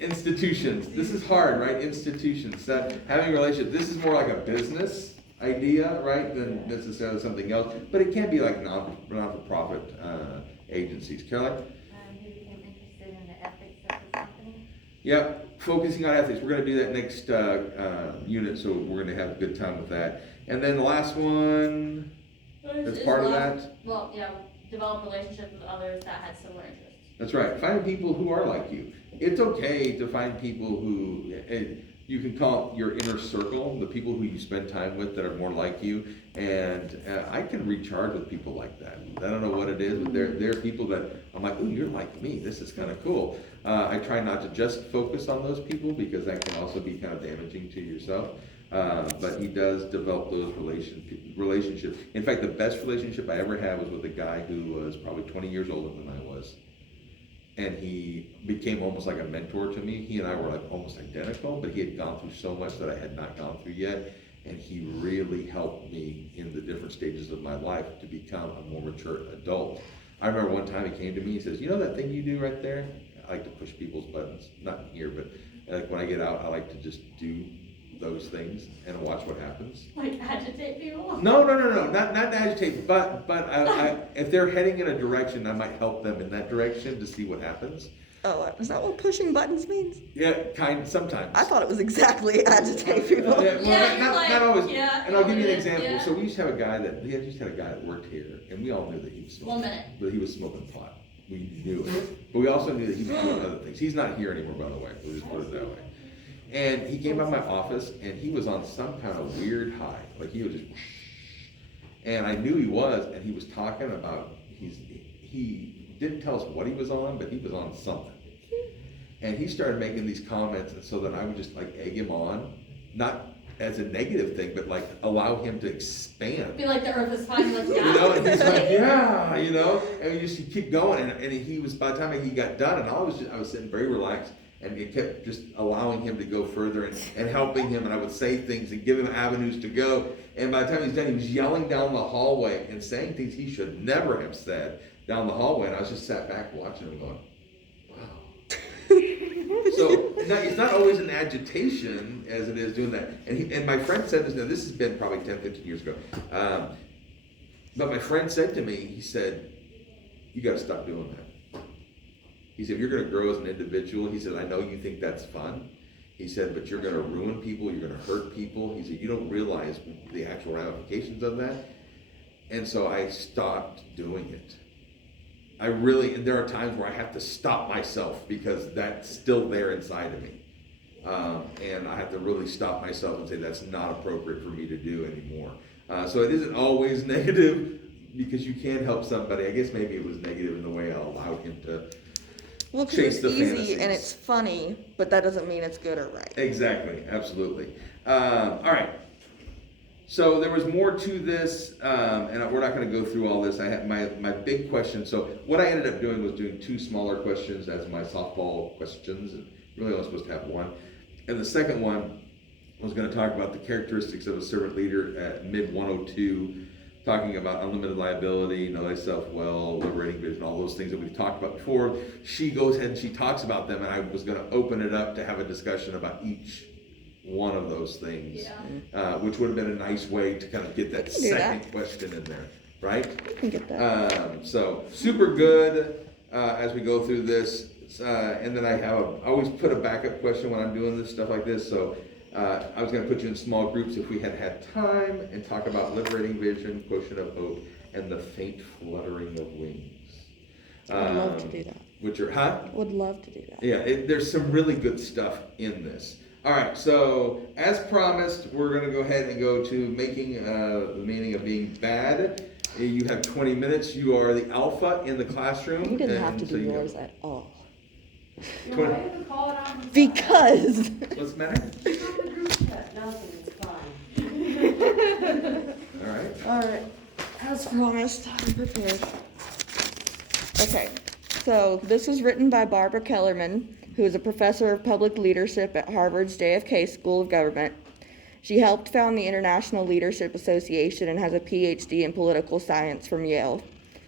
Institutions. This is hard, right? Institutions. Having a relationship. This is more like a business idea, right, than necessarily something else. But it can be like non-for-profit agencies. Caroline? He became interested in the ethics of the company. Yep. Focusing on ethics. We're going to do that next unit, so we're going to have a good time with that. And then the last one. That's part of that. Well, yeah, develop relationships with others that had similar interests. That's right. Find people who are like you. It's okay to find people who you can call your inner circle, the people who you spend time with that are more like you. And I can recharge with people like that. I don't know what it is, but there are people that I'm like, ooh, you're like me. This is kind of cool. I try not to just focus on those people because that can also be kind of damaging to yourself. But he does develop those relationships. In fact, the best relationship I ever had was with a guy who was probably 20 years older than I was. And he became almost like a mentor to me. He and I were like almost identical, but he had gone through so much that I had not gone through yet. And he really helped me in the different stages of my life to become a more mature adult. I remember one time he came to me, he says, you know that thing you do right there? I like to push people's buttons, not here, but like when I get out, I like to just do those things and watch what happens. Like agitate people? No, not agitate, but I, if they're heading in a direction, I might help them in that direction to see what happens. Oh, is that what pushing buttons means? Yeah, sometimes. I thought it was exactly agitate people. Well, Yeah, not always. yeah, And I'll give you an yeah. example. So we used to have a guy that worked here, and we all knew that he was smoking. 1 minute. But he was smoking pot. We knew it. But we also knew that he was doing other things. He's not here anymore, by the way. We'll just put it that way. And he came by my office, and he was on some kind of weird high. Like he was just, and I knew he was, and he was talking about, he didn't tell us what he was on, but he was on something. And he started making these comments, and so that I would just like egg him on, not as a negative thing, but like allow him to expand. Feel like the earth is fine, like, yeah. You know, and he's like, yeah, you know, and we just keep going, and he was, by the time he got done, and I was sitting very relaxed, and it kept just allowing him to go further and helping him, and I would say things and give him avenues to go, and by the time he's done, he was yelling down the hallway and saying things he should never have said down the hallway, and I was just sat back watching him going, wow. So it's not always an agitation as it is doing that. And my friend said this, now this has been probably 10, 15 years ago. But my friend said to me, he said, you got to stop doing that. He said, if you're going to grow as an individual, he said, I know you think that's fun. He said, but you're going to ruin people, you're going to hurt people. He said, you don't realize the actual ramifications of that. And so I stopped doing it. And there are times where I have to stop myself because that's still there inside of me. And I have to really stop myself and say that's not appropriate for me to do anymore. So it isn't always negative because you can help somebody. I guess maybe it was negative in the way I allowed him to Well, because chase it's the easy fantasies. and it's funny, but that doesn't mean it's good or right. Exactly, absolutely. All right. So there was more to this, and we're not going to go through all this. I had my big question. So what I ended up doing was doing 2 smaller questions as my softball questions. And really only supposed to have one. And the second one was gonna talk about the characteristics of a servant leader at mid 102, talking about unlimited liability, know thyself well, liberating vision, all those things that we've talked about before. She goes ahead and she talks about them, and I was gonna open it up to have a discussion about each one of those things. Yeah. Which would have been a nice way to kind of get that We can do second that. question in there, right? You can get that. So super good as we go through this. And then I always put a backup question when I'm doing this stuff like this. So I was going to put you in small groups if we had time and talk about liberating vision, quotient of hope, and the faint fluttering of wings. Would love to do that. Which are, Would love to do that. yeah, there's some really good stuff in this. All right, so as promised, we're going to go ahead and go to making the meaning of being bad. You have 20 minutes. You are the alpha in the classroom. You didn't have and to so do you go. yours at all. You know, why didn't call it out? in the Because. What's the matter? chat? It's not the group chat, nothing, it's fine. All right. Alright, as promised, I'm prepared. Okay, so this was written by Barbara Kellerman, who is a professor of public leadership at Harvard's JFK School of Government. She helped found the International Leadership Association and has a PhD in political science from Yale.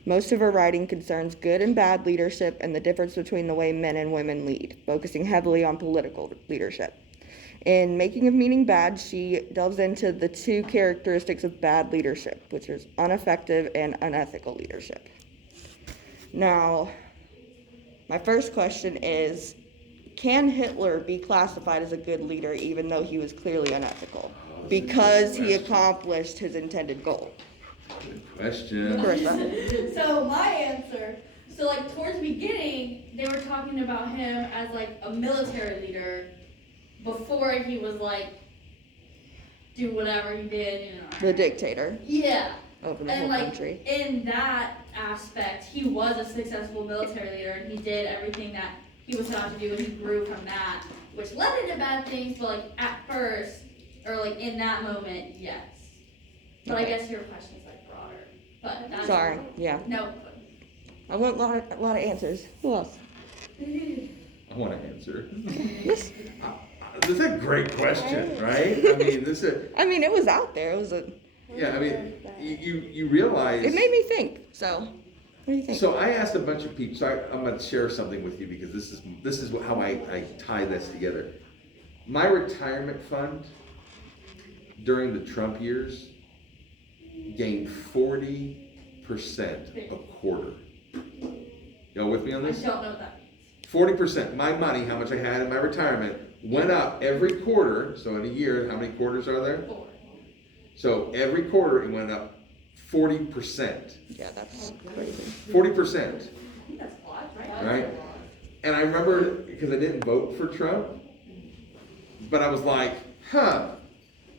Most of her writing concerns good and bad leadership and the difference between the way men and women lead, focusing heavily on political leadership. In Making of Meaning Bad, she delves into the two characteristics of bad leadership, which is ineffective and unethical leadership. Now, my first question is, can Hitler be classified as a good leader even though he was clearly unethical? Because he accomplished his intended goal. Good question. Marissa? So my answer, so like towards the beginning, they were talking about him as like a military leader before he was like, do whatever he did, you know. The dictator Yeah. over the And whole like country. in that aspect, he was a successful military leader and he did everything that he was taught to do and he grew from that, which led into bad things, but like at first, or like in that moment, yes. But I Okay. guess your question is like broader, but that's. Sorry, yeah. No. I want a lot of answers. Who else? I want to answer. Yes. This is a great question, right? I mean, this is, I mean, it was out there. It was a. yeah, I mean, you realize. It made me think. So, what do you think? So I asked a bunch of people, so I'm going to share something with you because this is how I tie this together. My retirement fund during the Trump years gained 40% a quarter. Y'all with me on I this? don't know what that means. 40%, my money, how much I had in my retirement, went up every quarter. So in a year, how many quarters are there? 4. So every quarter it went up 40%. Yeah, that's crazy. 40%, I think that's a lot, right? right? And I remember, because I didn't vote for Trump, but I was like, well,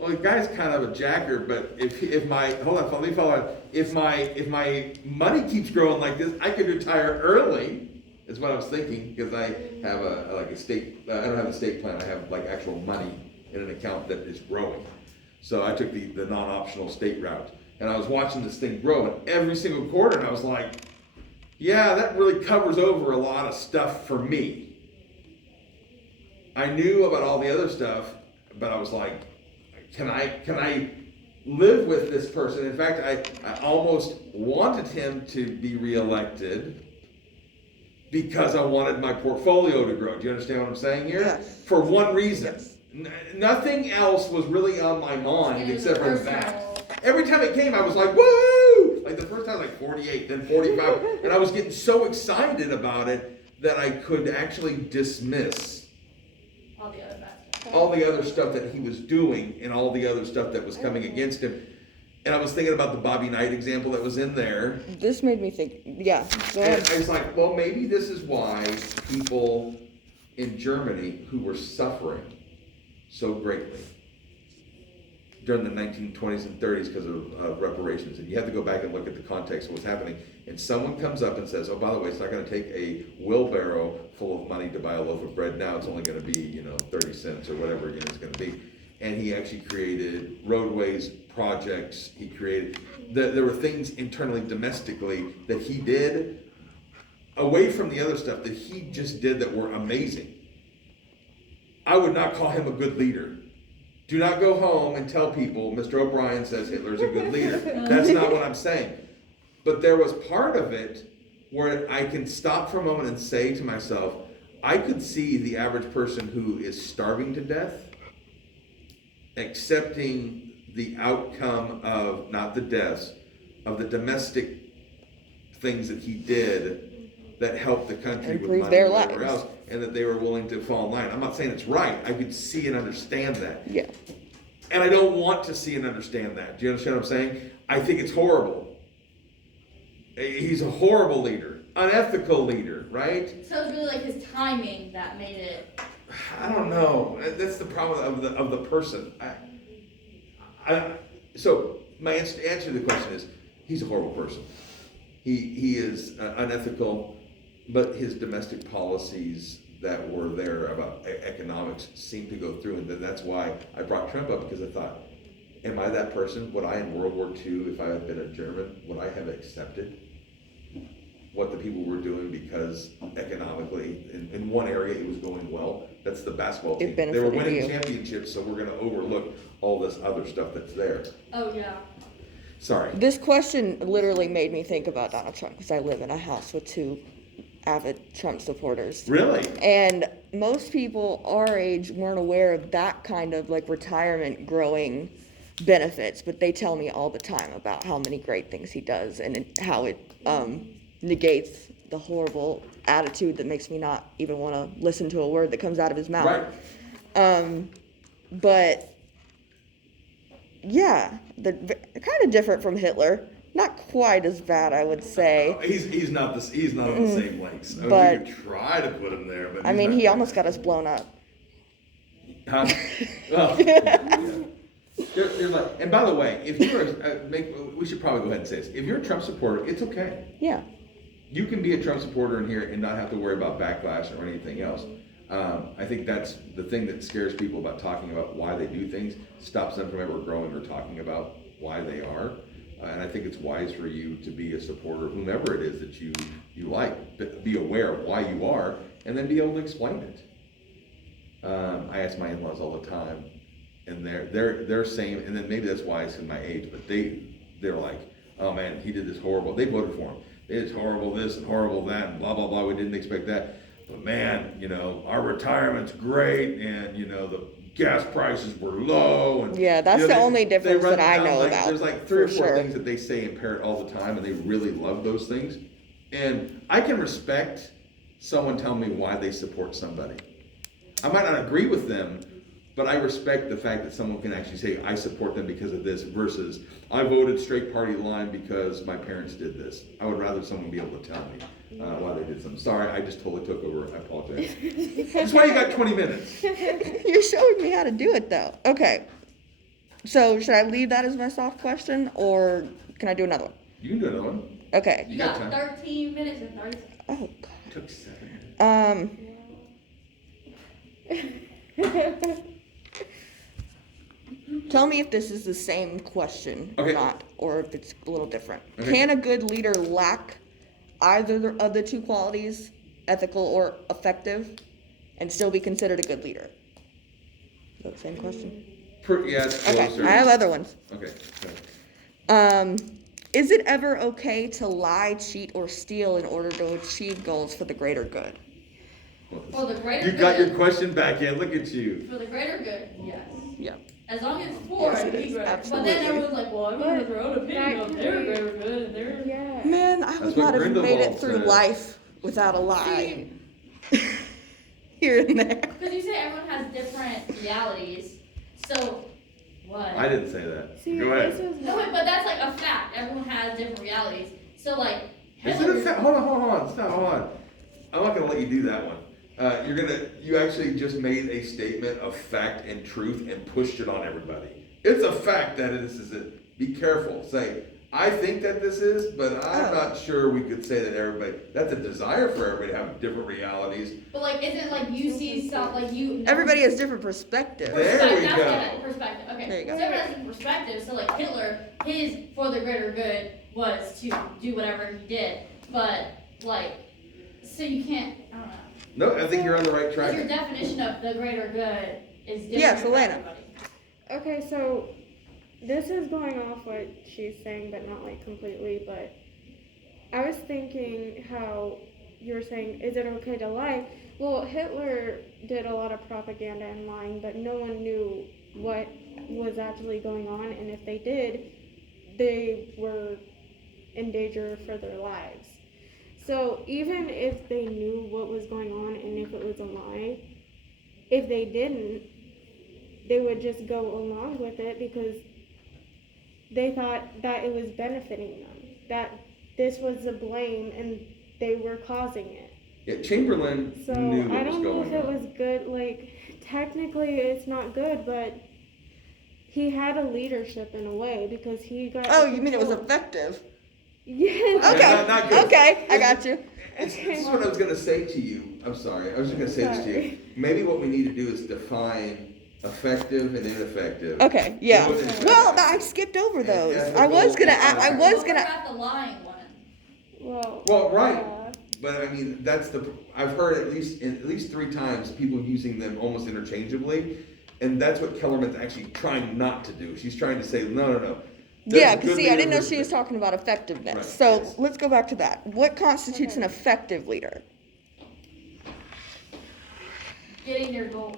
the guy's kind of a jacker, but if my, hold on, let me follow on. If my money keeps growing like this, I could retire early, is what I was thinking, because I have a state, I don't have a state plan, I have like actual money in an account that is growing. So I took the non-optional state route, and I was watching this thing grow, and every single quarter, and I was like, yeah, that really covers over a lot of stuff for me. I knew about all the other stuff, but I was like, can I live with this person? In fact, I almost wanted him to be reelected because I wanted my portfolio to grow. Do you understand what I'm saying here? Yes. For one reason. Yes. Nothing else was really on my mind And it was except for personal. that. Every time it came, I was like, woo! Like the first time, like 48, then 45. And I was getting so excited about it that I could actually dismiss All the other bad stuff. all the other stuff that he was doing and all the other stuff that was coming against him. And I was thinking about the Bobby Knight example that was in there. This made me think. Yeah, go And ahead. I was like, well, maybe this is why people in Germany who were suffering so greatly during the 1920s and 30s because of reparations. And you have to go back and look at the context of what's happening. And someone comes up and says, oh, by the way, it's not going to take a wheelbarrow full of money to buy a loaf of bread. Now it's only going to be, 30 cents or whatever it's going to be. And he actually created roadways, projects. He created, there were things internally, domestically that he did away from the other stuff that he just did that were amazing. I would not call him a good leader. Do not go home and tell people Mr. O'Brien says Hitler's a good leader. That's not what I'm saying. But there was part of it where I can stop for a moment and say to myself, I could see the average person who is starving to death accepting the outcome of, not the deaths, of the domestic things that he did that helped the country with Improve money their and whatever lives. else, and that they were willing to fall in line. I'm not saying it's right. I could see and understand that. Yeah. And I don't want to see and understand that. Do you understand what I'm saying? I think it's horrible. He's a horrible leader, unethical leader, right? So it's really like his timing that made it. I don't know. That's the problem of the person. So my answer to the question is, he's a horrible person. He is unethical, but his domestic policies that were there about economics seem to go through, and that's why I brought Trump up, because I thought, am I that person? Would I in World War II, if I had been a German, would I have accepted what the people were doing because economically, in one area it was going well? That's the basketball team. They were benefited winning you. championships, so we're gonna overlook all this other stuff that's there. Oh yeah. Sorry. This question literally made me think about Donald Trump because I live in a house with 2 avid Trump supporters. Really? And most people our age weren't aware of that kind of like retirement growing benefits, but they tell me all the time about how many great things he does and how it negates the horrible attitude that makes me not even want to listen to a word that comes out of his mouth. Right. But yeah, kind of different from Hitler. Not quite as bad, I would say. He's not he's not on the same lengths. I mean, But- we could try to put him there, but I he's mean, not he there. almost got us blown up. Huh? Well, yeah. There's like, and by the way, if you're we should probably go ahead and say this. If you're a Trump supporter, it's okay. Yeah. You can be a Trump supporter in here and not have to worry about backlash or anything else. I think that's the thing that scares people about talking about why they do things, stops them from ever growing or talking about why they are. And I think it's wise for you to be a supporter, whomever it is that you like, but be aware of why you are, and then be able to explain it. I ask my in-laws all the time, and they're same, and then maybe that's why it's in my age, but they're like, oh man, he did this horrible. They voted for him. It's horrible this and horrible that and blah blah blah. We didn't expect that, but man, our retirement's great, and the gas prices were low. And Yeah, that's the only difference run that I down, know like, about, There's like 3 or for 4 sure. things that they say and parrot all the time, and they really love those things. And I can respect someone telling me why they support somebody. I might not agree with them, but I respect the fact that someone can actually say, I support them because of this, versus I voted straight party line because my parents did this. I would rather someone be able to tell me why they did something. Sorry, I just totally took over. I apologize. That's why you got 20 minutes. You're showing me how to do it though. Okay. So should I leave that as my soft question or can I do another one? You can do another one. Okay. You got got time. 13 minutes and 30 seconds. Oh God. Took 7 minutes. Tell me if this is the same question or Okay. not, or if it's a little different. Okay. Can a good leader lack either of the 2 qualities, ethical or effective, and still be considered a good leader? Is that the same question? Yeah, it's Okay, closer. I have other ones. Okay. Go. Is it ever okay to lie, cheat, or steal in order to achieve goals for the greater good? For the greater You good. got your question back in. Look at you. For the greater good, yes. Yeah. As long as it's for Yes, it the is, greater. But absolutely. then everyone's like, well, everyone has their own opinion That of their could be- greater good and their. Yeah. Man, I That's would what not have made Grindelwald it through said. life without a lie. Here and there. Because you say everyone has different realities. So, what? I didn't say that. See, Go this ahead. is No, wait, but that's like a fact. Everyone has different realities. So, like, Is it a fact? Hold on. Stop. Hold on. I'm not gonna let you do that one. You actually just made a statement of fact and truth and pushed it on everybody. It's a fact that this is it. Be careful. Say, I think that this is, but I'm not sure we could say that everybody, that's a desire for everybody to have different realities. But, like, is it like you see stuff, like you. Everybody has different perspectives. There we That's go. what I meant, perspective. Okay. There you go. So everyone has different perspectives. So, like, Hitler, his for the greater good was to do whatever he did. But, like, so you can't, I don't know. No, I think you're on the right Because your track. definition of the greater good is different Yes, for Elena. everybody. Okay, so this is going off what she's saying, but not like completely. But I was thinking how you were saying, is it okay to lie? Well, Hitler did a lot of propaganda and lying, but no one knew what was actually going on, and if they did, they were in danger for their lives. So even if they knew what was going on and if it was a lie, if they didn't, they would just go along with it because they thought that it was benefiting them, that this was the blame and they were causing it. Yeah, Chamberlain So knew I what was don't know going if it on. was good, like technically it's not good, but he had a leadership in a way because he got Oh, to you mean it was control- effective? Yes. Okay, not good. okay, I got you. This is what I was gonna say to you. I'm sorry. I was just gonna say this to you. Maybe what we need to do is define effective and ineffective. Okay, yeah. Good and Well, bad. I skipped over those. Yeah, I was gonna, well, I Well, was what gonna, about the lying one? Well, Right. yeah. But I mean, I've heard at least 3 times people using them almost interchangeably, and that's what Kellerman's actually trying not to do. She's trying to say, no. There's yeah, a cause good see, I leader didn't know versus- she was talking about effectiveness. Right, So yes. let's go back to that. What constitutes an effective leader? Getting your goal.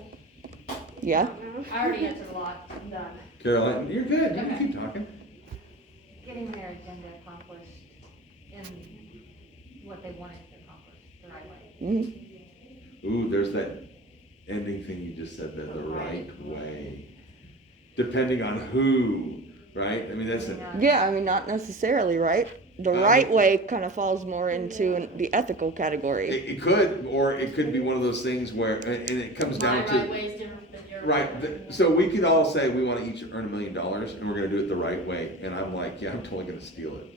Yeah? I already answered a lot. I'm done. Caroline, you're good. You can Okay. keep talking. Getting their agenda accomplished in what they wanted to accomplish the right way. Mhm. Ooh, there's that ending thing you just said there, the right way. Depending on who, right? I mean, that's a, Yeah, I mean, not necessarily, right? The right way kind of falls more into the ethical category. it could, or it could be one of those things where, and it comes My down to. right way is different than your Right, right way. so we could all say we wanna each earn $1 million and we're gonna do it the right way, and I'm like, yeah, I'm totally gonna steal it.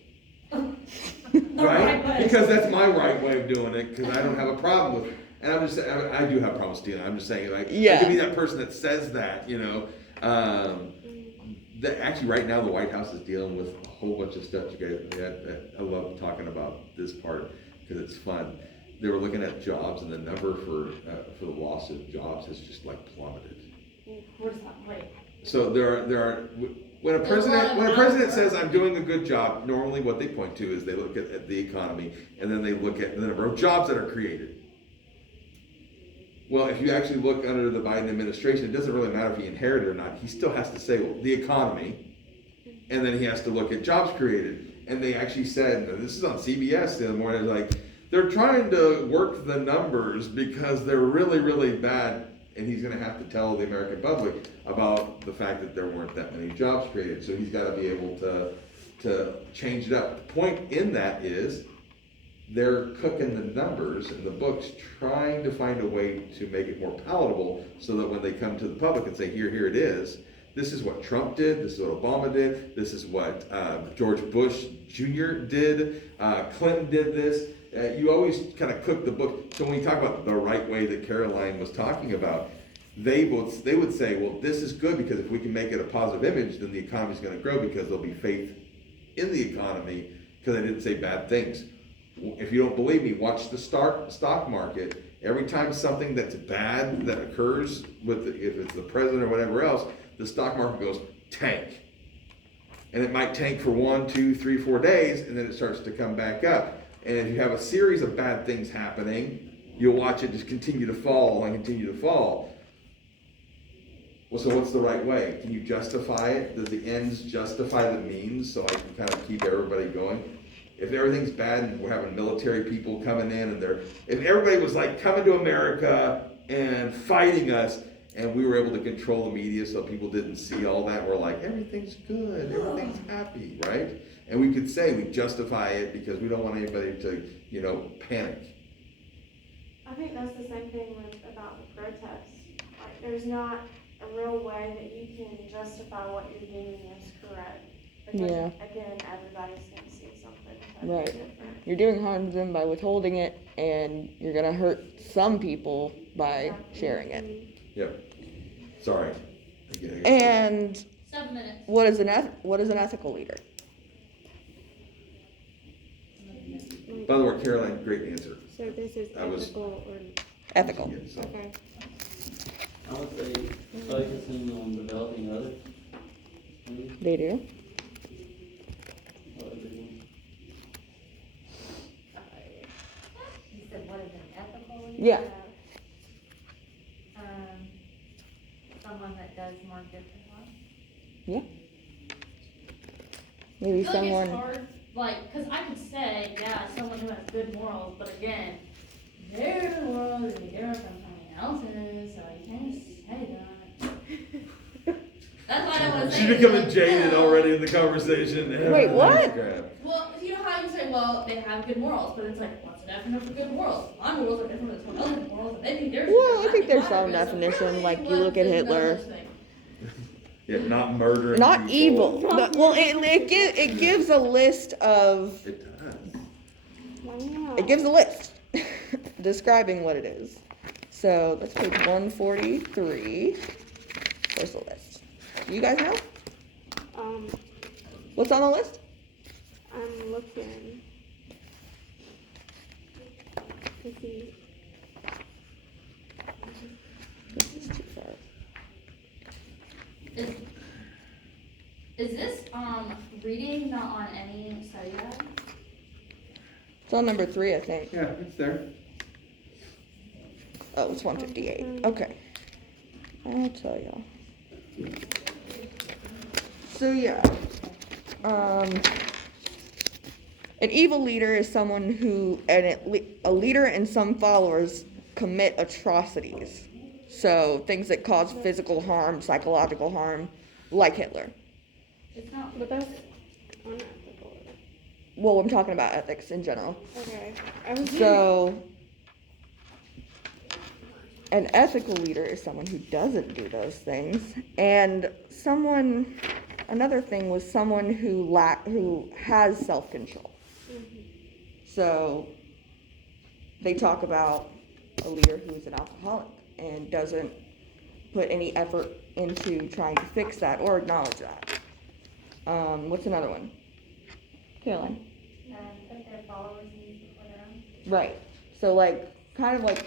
The right way. Because that's my right way of doing it, cause I don't have a problem with, and I'm just saying, I do have a problem with stealing, I'm just saying, like, I Yeah. could be that person that says that, you know, that actually right now the White House is dealing with a whole bunch of stuff you guys, I love talking about this part, cause it's fun. They were looking at jobs and the number for the loss of jobs has just like plummeted. What is that? Wait. So there are when a There's a lot president of says numbers. I'm doing a good job, normally what they point to is they look at the economy and then they look at the number of jobs that are created. Well, if you actually look under the Biden administration, it doesn't really matter if he inherited or not. He still has to say, well, the economy, and then he has to look at jobs created. And they actually said, and this is on CBS the other morning, like they're trying to work the numbers because they're really, really bad. And he's going to have to tell the American public about the fact that there weren't that many jobs created. So he's got to be able to change it up. The point in that is they're cooking the numbers and the books, trying to find a way to make it more palatable so that when they come to the public and say, here it is, this is what Trump did, this is what Obama did, this is what George Bush Jr. did, Clinton did this. You always kind of cook the book. So when you talk about the right way that Caroline was talking about, they would say, well, this is good because if we can make it a positive image, then the economy's going to grow because there'll be faith in the economy because I didn't say bad things. If you don't believe me, watch the stock market. Every time something that's bad that occurs if it's the president or whatever else, the stock market goes tank. And it might tank for 1, 2, 3, 4 days, and then it starts to come back up. And if you have a series of bad things happening, you'll watch it just continue to fall and continue to fall. Well, so what's the right way? Can you justify it? Does the ends justify the means so I can kind of keep everybody going? If everything's bad and we're having military people coming in and if everybody was like coming to America and fighting us and we were able to control the media so people didn't see all that, we're like, everything's good, everything's happy, right? And we could say we justify it because we don't want anybody to, panic. I think that's the same thing about the protests. Like, there's not a real way that you can justify what you're doing is correct. Because, Yeah. again, everybody's gonna see something Right. totally different. You're doing harm to them by withholding it, and you're gonna hurt some people by sharing it. Yep. Sorry. And 7 minutes. what is an ethical leader? By the way, Caroline, great answer. So this is I was- ethical or Ethical. So, Okay. I would say focusing on developing others. Maybe. They do. What would be one? You said what is an ethical leader? Yeah. Someone that does more good than one? Maybe I feel like someone. it's hard, like, cause I could say, yeah, someone who has good morals, but again, their morals is different from someone else's, so you can't just say that. That's why I don't wanna say. she's becoming jaded already in the conversation. Wait, what? Crap. Well, you know how you say, well, they have good morals, but it's like, what's the definition for good morals? My morals are different than someone else's morals, and they think theirs. Well, I think there's mine some are good, so definition, really, like, you what look at is Hitler. another thing? Yeah, not murdering. Not people. evil. Well, it gives a list of. It does. Wow. It gives a list describing what it is. So that's page 143. Where's the list? You guys know? What's on the list? I'm looking to see. This is too far. Is this, reading not on any study guide? It's on number 3, I think. Yeah, it's there. Oh, it's 158. Okay. I'll tell y'all. So yeah. An evil leader is someone who, a leader and some followers commit atrocities. So things that cause physical harm, psychological harm, like Hitler. It's not. But that's unethical. Well, I'm talking about ethics in general. Okay. I was So, an ethical leader is someone who doesn't do those things, and another thing was someone who has self-control. So, they talk about a leader who's an alcoholic and doesn't put any effort into trying to fix that or acknowledge that. What's another one? Caroline? Put their followers needs before their own. Right. So kind of like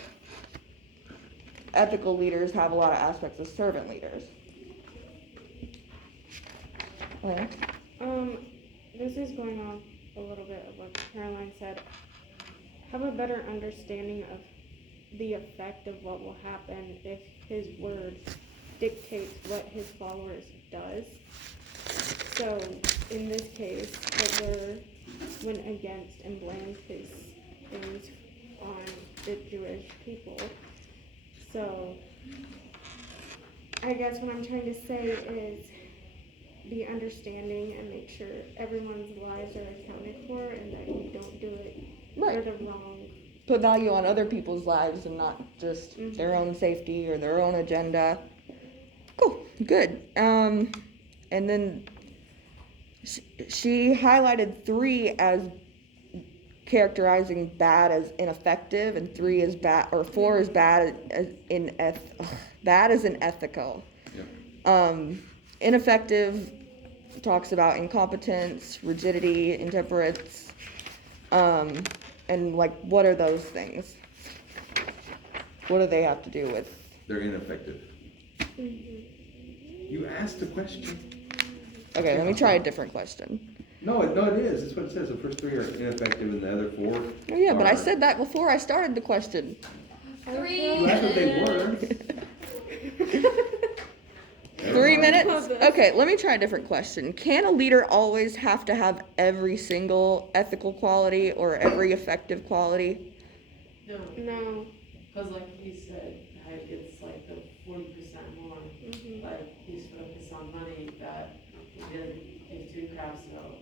ethical leaders have a lot of aspects of servant leaders. Okay. This is going off a little bit of what Caroline said. Have a better understanding of the effect of what will happen if his word dictates what his followers does. So, in this case, Hitler went against and blamed his things on the Jewish people. So, I guess what I'm trying to say is be understanding and make sure everyone's lives are accounted for and that you don't do it for Right. the wrong. Put value on other people's lives and not just Mhm. their own safety or their own agenda. Cool. Good. And then she highlighted 3 as characterizing bad as ineffective, and 3 as bad, or 4 as bad as bad as unethical. Yeah. Ineffective talks about incompetence, rigidity, intemperance, and what are those things? What do they have to do with? They're ineffective. You asked the question. Okay, let me try a different question. No, it is. That's what it says. The first 3 are ineffective and the other 4. Oh yeah, but I are- said that before I started the question. 3 You asked what they were. 3 minutes? Okay, let me try a different question. Can a leader always have to have every single ethical quality or every effective quality? No, No. because like he said, it's like the 40% more, like he's focused on money that he didn't give 2 craps about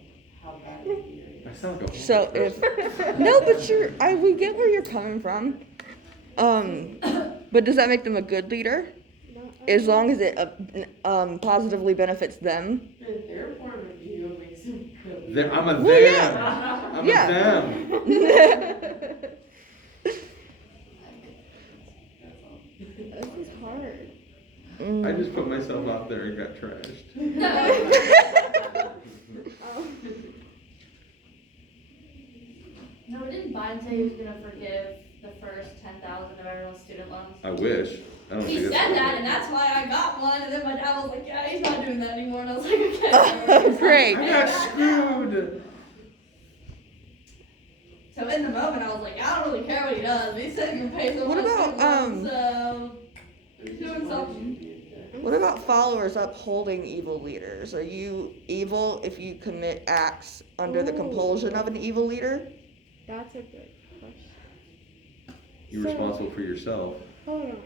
how bad the leader I is. sound like a So homeless if person. no, but we get where you're coming from. But does that make them a good leader? As long as it positively benefits them. In their point of view, it makes him good. I'm a them. Well, yeah. I'm Yeah. a them. This is hard. I just put myself out there and got trashed. No, didn't Biden say he was gonna forgive the first 10,000 of everyone's student I wish. I don't He think said that's. that, and that's why I got one, and then my dad was like, yeah, he's not doing that anymore, and I was like, okay. Great. I got screwed. So in the moment, I was like, I don't really care what he does. He said he can pay so What much about, student loans, so he's doing something. What about followers upholding evil leaders? Are you evil if you commit acts under the compulsion of an evil leader? That's a good question. You're So- responsible for yourself. Hold on.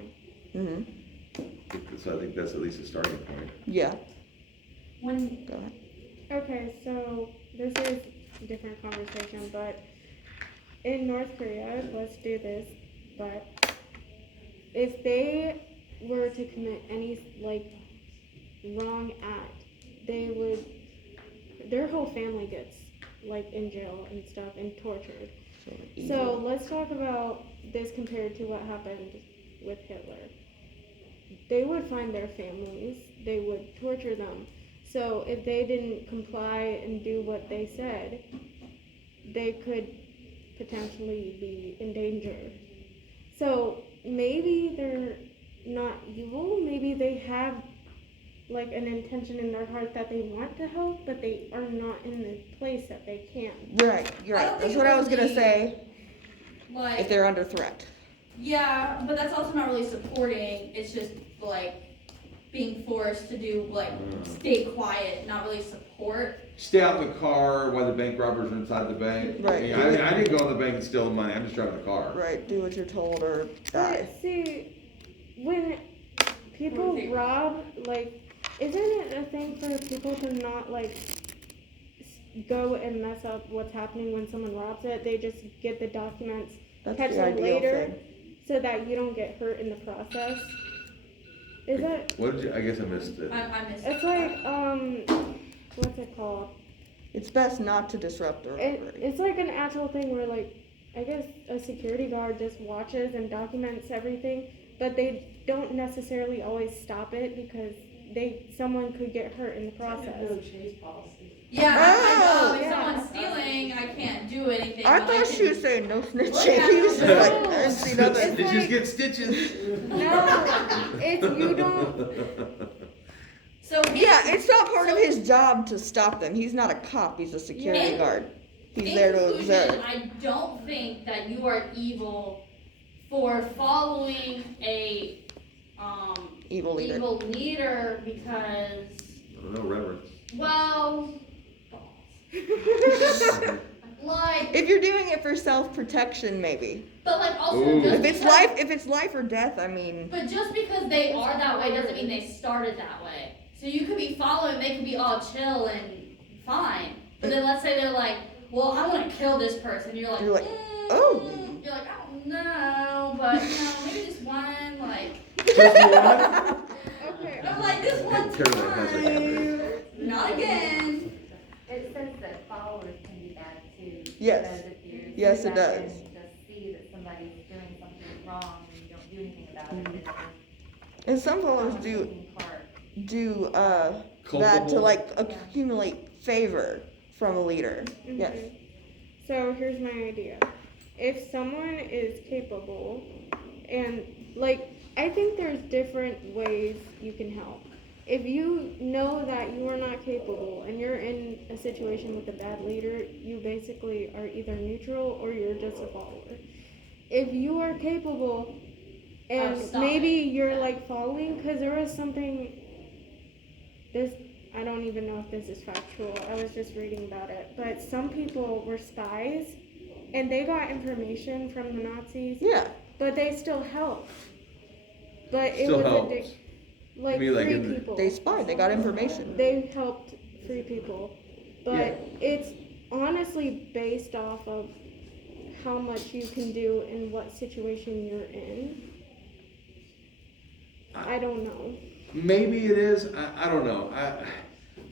Mm-hmm. So I think that's at least a starting point. Yeah. When, Go ahead. Okay, so this is a different conversation, but in North Korea, let's do this, but if they were to commit any, like, wrong act, they would, their whole family gets, like, in jail and stuff and tortured. So let's talk about this compared to what happened with Hitler. They would find their families, they would torture them. So if they didn't comply and do what they said, they could potentially be in danger. So maybe they're not evil, maybe they have like an intention in their heart that they want to help, but they are not in the place that they can. Right, you're I right. don't That's think what it I was was gonna the- say, if Like, they're under threat. yeah, but that's also not really supporting. It's just like being forced to do like stay quiet, not really support. Stay out in the car while the bank robbers are inside the bank. Right. I didn't go in the bank and steal the money. I'm just driving the car. Right, do what you're told or die. But see, when people rob, like, isn't it a thing for people to not like go and mess up what's happening when someone robs it? They just get the documents, That's catch the them ideal later, thing. so that you don't get hurt in the process. Is that? What did you? I guess I missed it. I missed It's like what's it called? It's best not to disrupt the robbery. It's like an actual thing where like I guess a security guard just watches and documents everything, but they don't necessarily always stop it because someone could get hurt in the process. No chase policy. Yeah, I know. If yeah. someone's stealing, I can't do anything. I but thought can- she was saying no snitching. Look at He was just them. like, I didn't see nothing. Did you like- get stitches? No, it's you don't. So Yeah, it's not part of his job to stop them. He's not a cop, he's a security Yeah. guard. He's in there to conclusion, observe. I don't think that you are evil for following a Evil leader. evil leader because, No reverence. well, like, If you're doing it for self-protection, maybe. but like also Ooh. just If it's life or death, I mean, But just because they are that way doesn't mean they started that way. So you could be following, they could be all chill and fine. But then let's say they're like, well, I want to kill this person. You're like, You're like, oh. You're like, I don't know, but maybe just one, like. Okay. I'm like, this one Carolyn has a time. Not again. It says that followers can be bad too. Yes. Because if you Yes, sit it back does. and just see that somebody's doing something wrong and you don't do anything about it, and some then followers someone's do taking part. that to Culpable. like accumulate favor from a leader. Yes. Mhm. So here's my idea. If someone is capable, and like, I think there's different ways you can help. If you know that you are not capable and you're in a situation with a bad leader, you basically are either neutral or you're just a follower. If you are capable and Of stopping. maybe you're like following, because there was something, I don't even know if this is factual, I was just reading about it, but some people were spies and they got information from the Nazis, Yeah. but they still helped. But it Still was helped. like You mean like free in the- people. They spied, they got information. They helped free people. But Yeah. it's honestly based off of how much you can do and what situation you're in. I don't know. Maybe it is. I don't know. But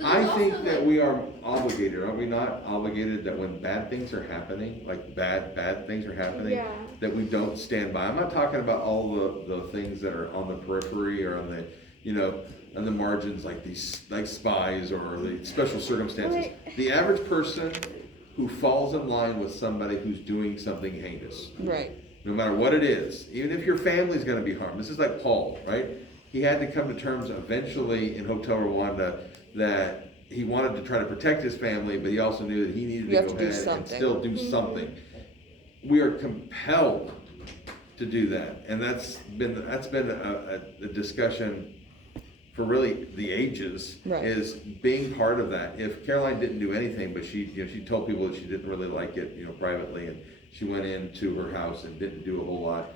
I there's think also, that like- we are obligated, are we not obligated that when bad things are happening, like bad things are happening, Yeah. that we don't stand by? I'm not talking about all the things that are on the periphery or on the, on the margins, like these, like spies or the special circumstances. Right. The average person who falls in line with somebody who's doing something heinous. Right. no matter what it is, even if your family's gonna be harmed. This is like Paul, right? He had to come to terms eventually in Hotel Rwanda that he wanted to try to protect his family, but he also knew that he needed You to have go to do ahead and something. still do something. We are compelled to do that, and that's been a discussion for really the ages, Right. is being part of that. If Caroline didn't do anything, but she told people that she didn't really like it, privately, and she went into her house and didn't do a whole lot.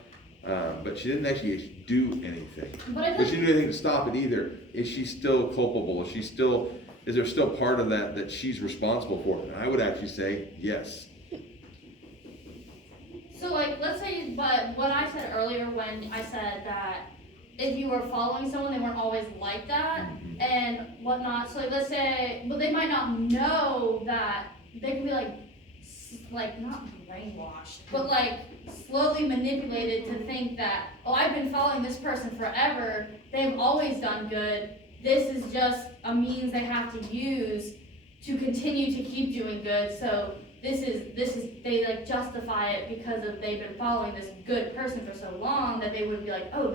But she didn't actually do anything. But But she didn't do anything to stop it either. Is she still culpable? Is there still part of that she's responsible for? And I would actually say yes. So like, let's say, but what I said earlier when I said that if you were following someone, they weren't always like that and whatnot. So like, let's say, but they might not know that they can be like not brainwashed, but like slowly manipulated to think that, oh, I've been following this person forever. They've always done good. This is just a means they have to use to continue to keep doing good. So this is they like justify it because they've been following this good person for so long that they would be like, oh,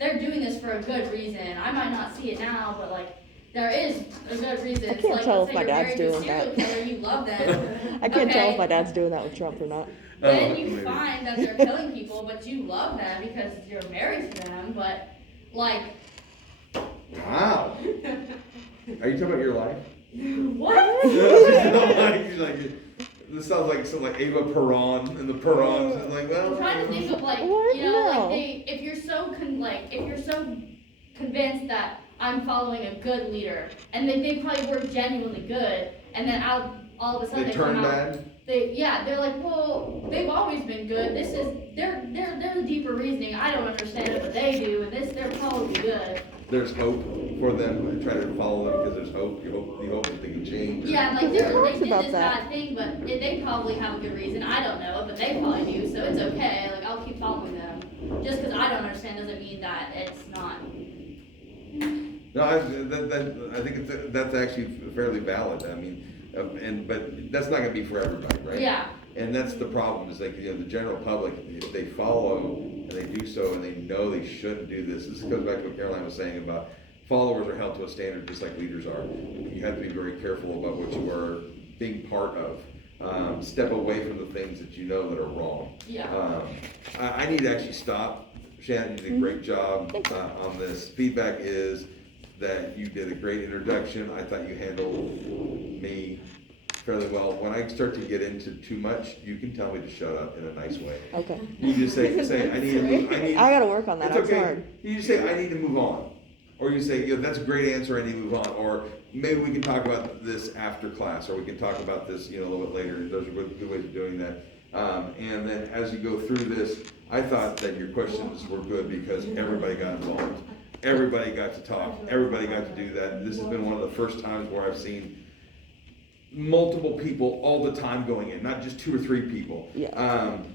they're doing this for a good reason. I might not see it now, but like there is a good reason. I can't like, tell let's if say my you're dad's married to a doing serial that. killer, you love them. I can't tell Okay. if my dad's doing that with Trump or not. Then Oh, you maybe. find that they're killing people, but you love them because you're married to them. But like, Wow. Are you talking about your life? what? She's like, this sounds like some like Ava Peron and the Perons. It's like, well. I'm trying to think of like, What? No. like if you're so convinced that I'm following a good leader, and they probably were genuinely good, and then all of a sudden They they come turn out. bad? They're like, well, they've always been good. This is they're the deeper reasoning. I don't understand it, but they do, and they're probably good. There's hope for them. I try to follow them because there's hope. You hope that they can change. Yeah, like Who they talks did about this that? bad thing, but they probably have a good reason. I don't know it, but they probably do, so it's okay. Like I'll keep following them. Just because I don't understand doesn't mean that it's not. No, I think that's actually fairly valid. I mean, but that's not gonna be for everybody, right? Yeah. And that's the problem, is like, the general public, if they follow and they do so and they know they shouldn't do this. This goes back to what Caroline was saying about followers are held to a standard just like leaders are. You have to be very careful about what you are being part of. Step away from the things that you know that are wrong. Yeah. I need to actually stop. Shannon, you did a great job on this. Feedback is that you did a great introduction. I thought you handled me fairly well. When I start to get into too much, you can tell me to shut up in a nice way. Okay. You just say, I need to move, I gotta work on that. it's It's okay. hard. You just say, I need to move on. Or you say, that's a great answer, I need to move on. Or maybe we can talk about this after class, or we can talk about this, a little bit later. Those are good ways of doing that. And then as you go through this, I thought that your questions were good because everybody got involved. Everybody got to talk, everybody got to do that. This has been one of the first times where I've seen multiple people all the time going in, not just 2 or 3 people. Yeah.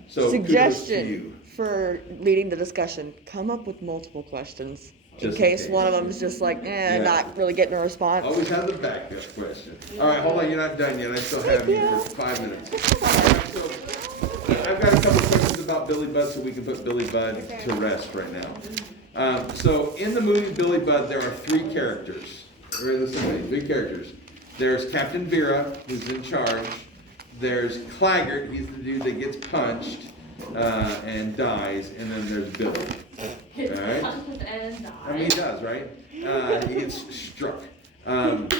So kudos to Suggestion you. for leading the discussion, come up with multiple questions. In Just in case case. one of them is just like, Yeah. not really getting a response. Always have the backup question. All right, hold on, you're not done yet. I still have you for 5 minutes. All right, so I've got a couple questions about Billy Budd, so we can put Billy Budd to rest right now. So in the movie Billy Budd, there are 3 characters. Listen to me, 3 characters. There's Captain Vera, who's in charge. There's Claggart, he's the dude that gets punched and dies, and then there's Billy. All right. And I mean, he does, right? He gets struck. And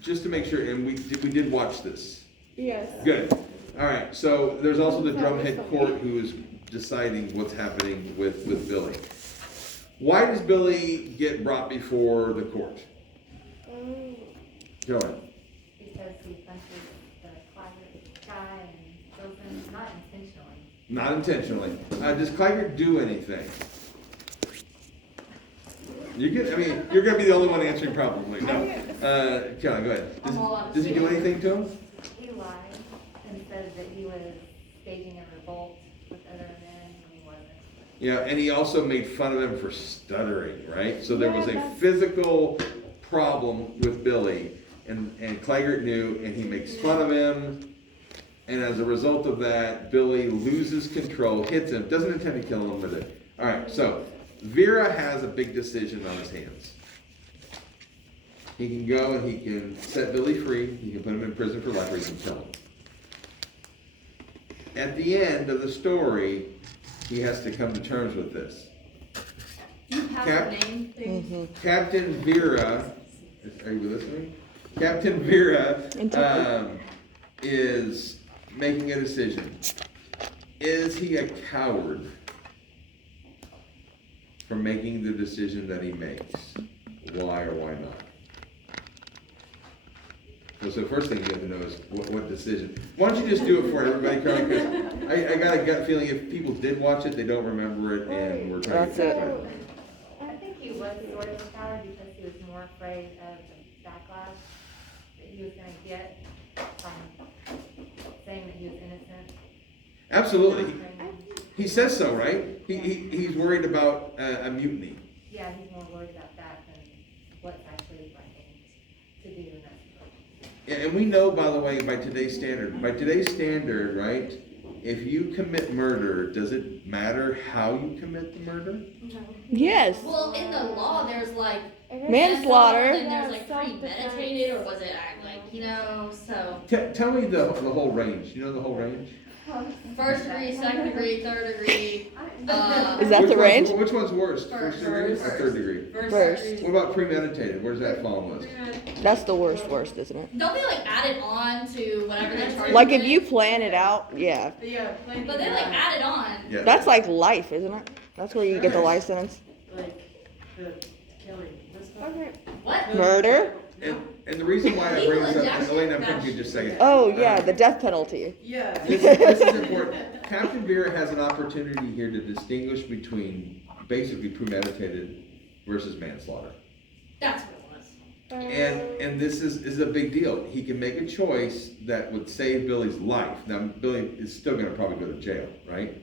just to make sure, and we did watch this. Yes. Good. All right, so there's also the drumhead court who is deciding what's happening with Billy. Why does Billy get brought before the court? Go ahead. Because he punches the closet guy and goes in, not intentionally. Not intentionally. Does Claggart do anything? You're gonna be the only one answering probably. No. Caroline, go ahead. I'm all out of Does he do steam. anything to him? He lied and said that he was staging a revolt with other men when he wasn't. Yeah, and he also made fun of him for stuttering, right? So there was a Yeah, physical problem with Billy, and Claggart knew, and he makes fun of him, And as a result of that, Billy loses control, hits him, doesn't intend to kill him with it. All right, so Vera has a big decision on his hands. He can go and he can set Billy free, he can put him in prison for life, or he can kill him. At the end of the story, he has to come to terms with this. You have Cap- a name, please. Captain Vera, are you listening? Captain Vera is making a decision. Is he a coward for making the decision that he makes? Why or why not? Well, so the first thing you have to know is what decision. Why don't you just do it for everybody, Carly? Because I got a gut feeling if people did watch it, they don't remember it, and we're trying to That's get it. it. I think he was sort of a coward because he was more afraid of the backlash that he was gonna get from saying that he was innocent. Absolutely. He says so, right? He's worried about a mutiny. Yeah, he's more worried about that than what's actually right to do in that situation. And we know, by the way, by today's standard, right, if you commit murder, does it matter how you commit the murder? Yes. Well, in the law, there's like Manslaughter. and there's like Yeah, self-defense. premeditated, or was it like, so Tell me the whole range. You know the whole range? first degree, second degree, third degree. Is that the range? Which one's worse? First degree or First. third degree? First. What about premeditated? Where's that fall on the list? That's the worst, isn't it? Don't they like add it on to whatever they charge? Like if you plan it out, yeah. Yeah, planning But they like that, add it on. Yeah. That's like life, isn't it? That's where you get the life sentence. like, the killing, what's that? Okay, What? Murder? And the reason why I bring this up, Elena, I'm coming to you in just a second. Oh, yeah, the death penalty. Yeah. This is important. Captain Vera has an opportunity here to distinguish between basically premeditated versus manslaughter. That's what it was. And this is a big deal. He can make a choice that would save Billy's life. Now, Billy is still gonna probably go to jail, right?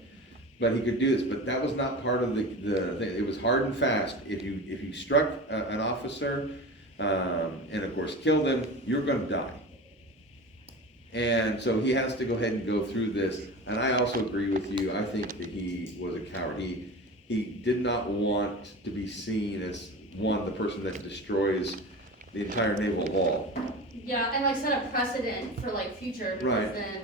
But he could do this, but that was not part of the thing. It was hard and fast. If you struck an officer, and of course killed him, you're gonna die. And so he has to go ahead and go through this. And I also agree with you. I think that he was a coward. He did not want to be seen as the person that destroys the entire naval wall. Yeah, and like set a precedent for like future, because Right. then.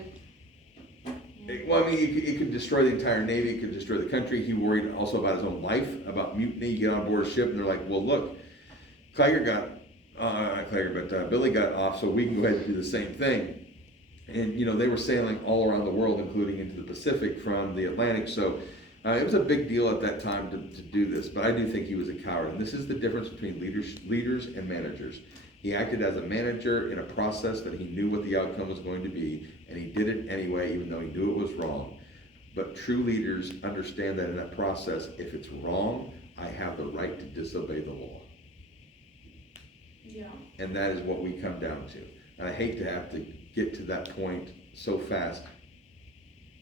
Well, I mean, it could destroy the entire Navy, it could destroy the country. He worried also about his own life, about mutiny. You get on board a ship and they're like, well, look, Billy got off, so we can go ahead and do the same thing. And, they were sailing all around the world, including into the Pacific from the Atlantic. So it was a big deal at that time to do this. But I do think he was a coward. And this is the difference between leaders and managers. He acted as a manager in a process that he knew what the outcome was going to be, and he did it anyway, even though he knew it was wrong. But true leaders understand that in that process, if it's wrong, I have the right to disobey the law. Yeah. And that is what we come down to. And I hate to have to get to that point so fast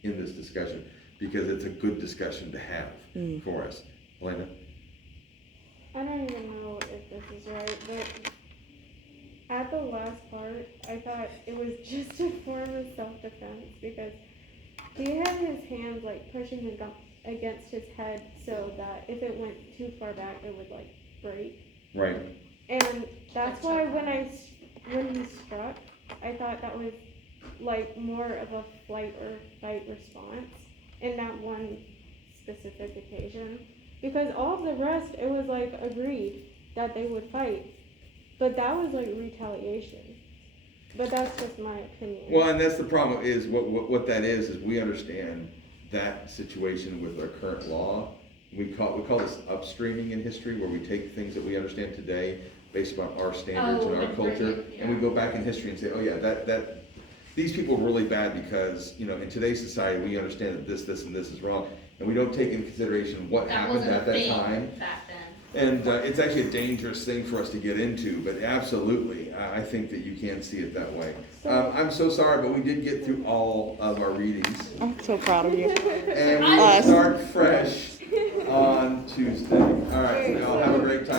in this discussion, because it's a good discussion to have for us. Elena? I don't even know if this is right, but at the last part, I thought it was just a form of self-defense because he had his hands like pushing him against his head so that if it went too far back, it would like break. Right. And that's why when he struck, I thought that was like more of a flight or fight response in that one specific occasion. Because all of the rest, it was like agreed that they would fight. But that was like retaliation. But that's just my opinion. Well, and that's the problem, is what that is we understand that situation with our current law. We call this upstreaming in history, where we take things that we understand today based upon our standards and our and bring culture, it, and we go back in history and say, oh yeah, that these people were really bad because, in today's society, we understand that this and this is wrong, and we don't take into consideration what That happened wasn't at a that thing time. back then. And it's actually a dangerous thing for us to get into, but absolutely, I think that you can see it that way. I'm so sorry, but we did get through all of our readings, I'm so proud of you. and we will start fresh on Tuesday. All right, so y'all have a great time.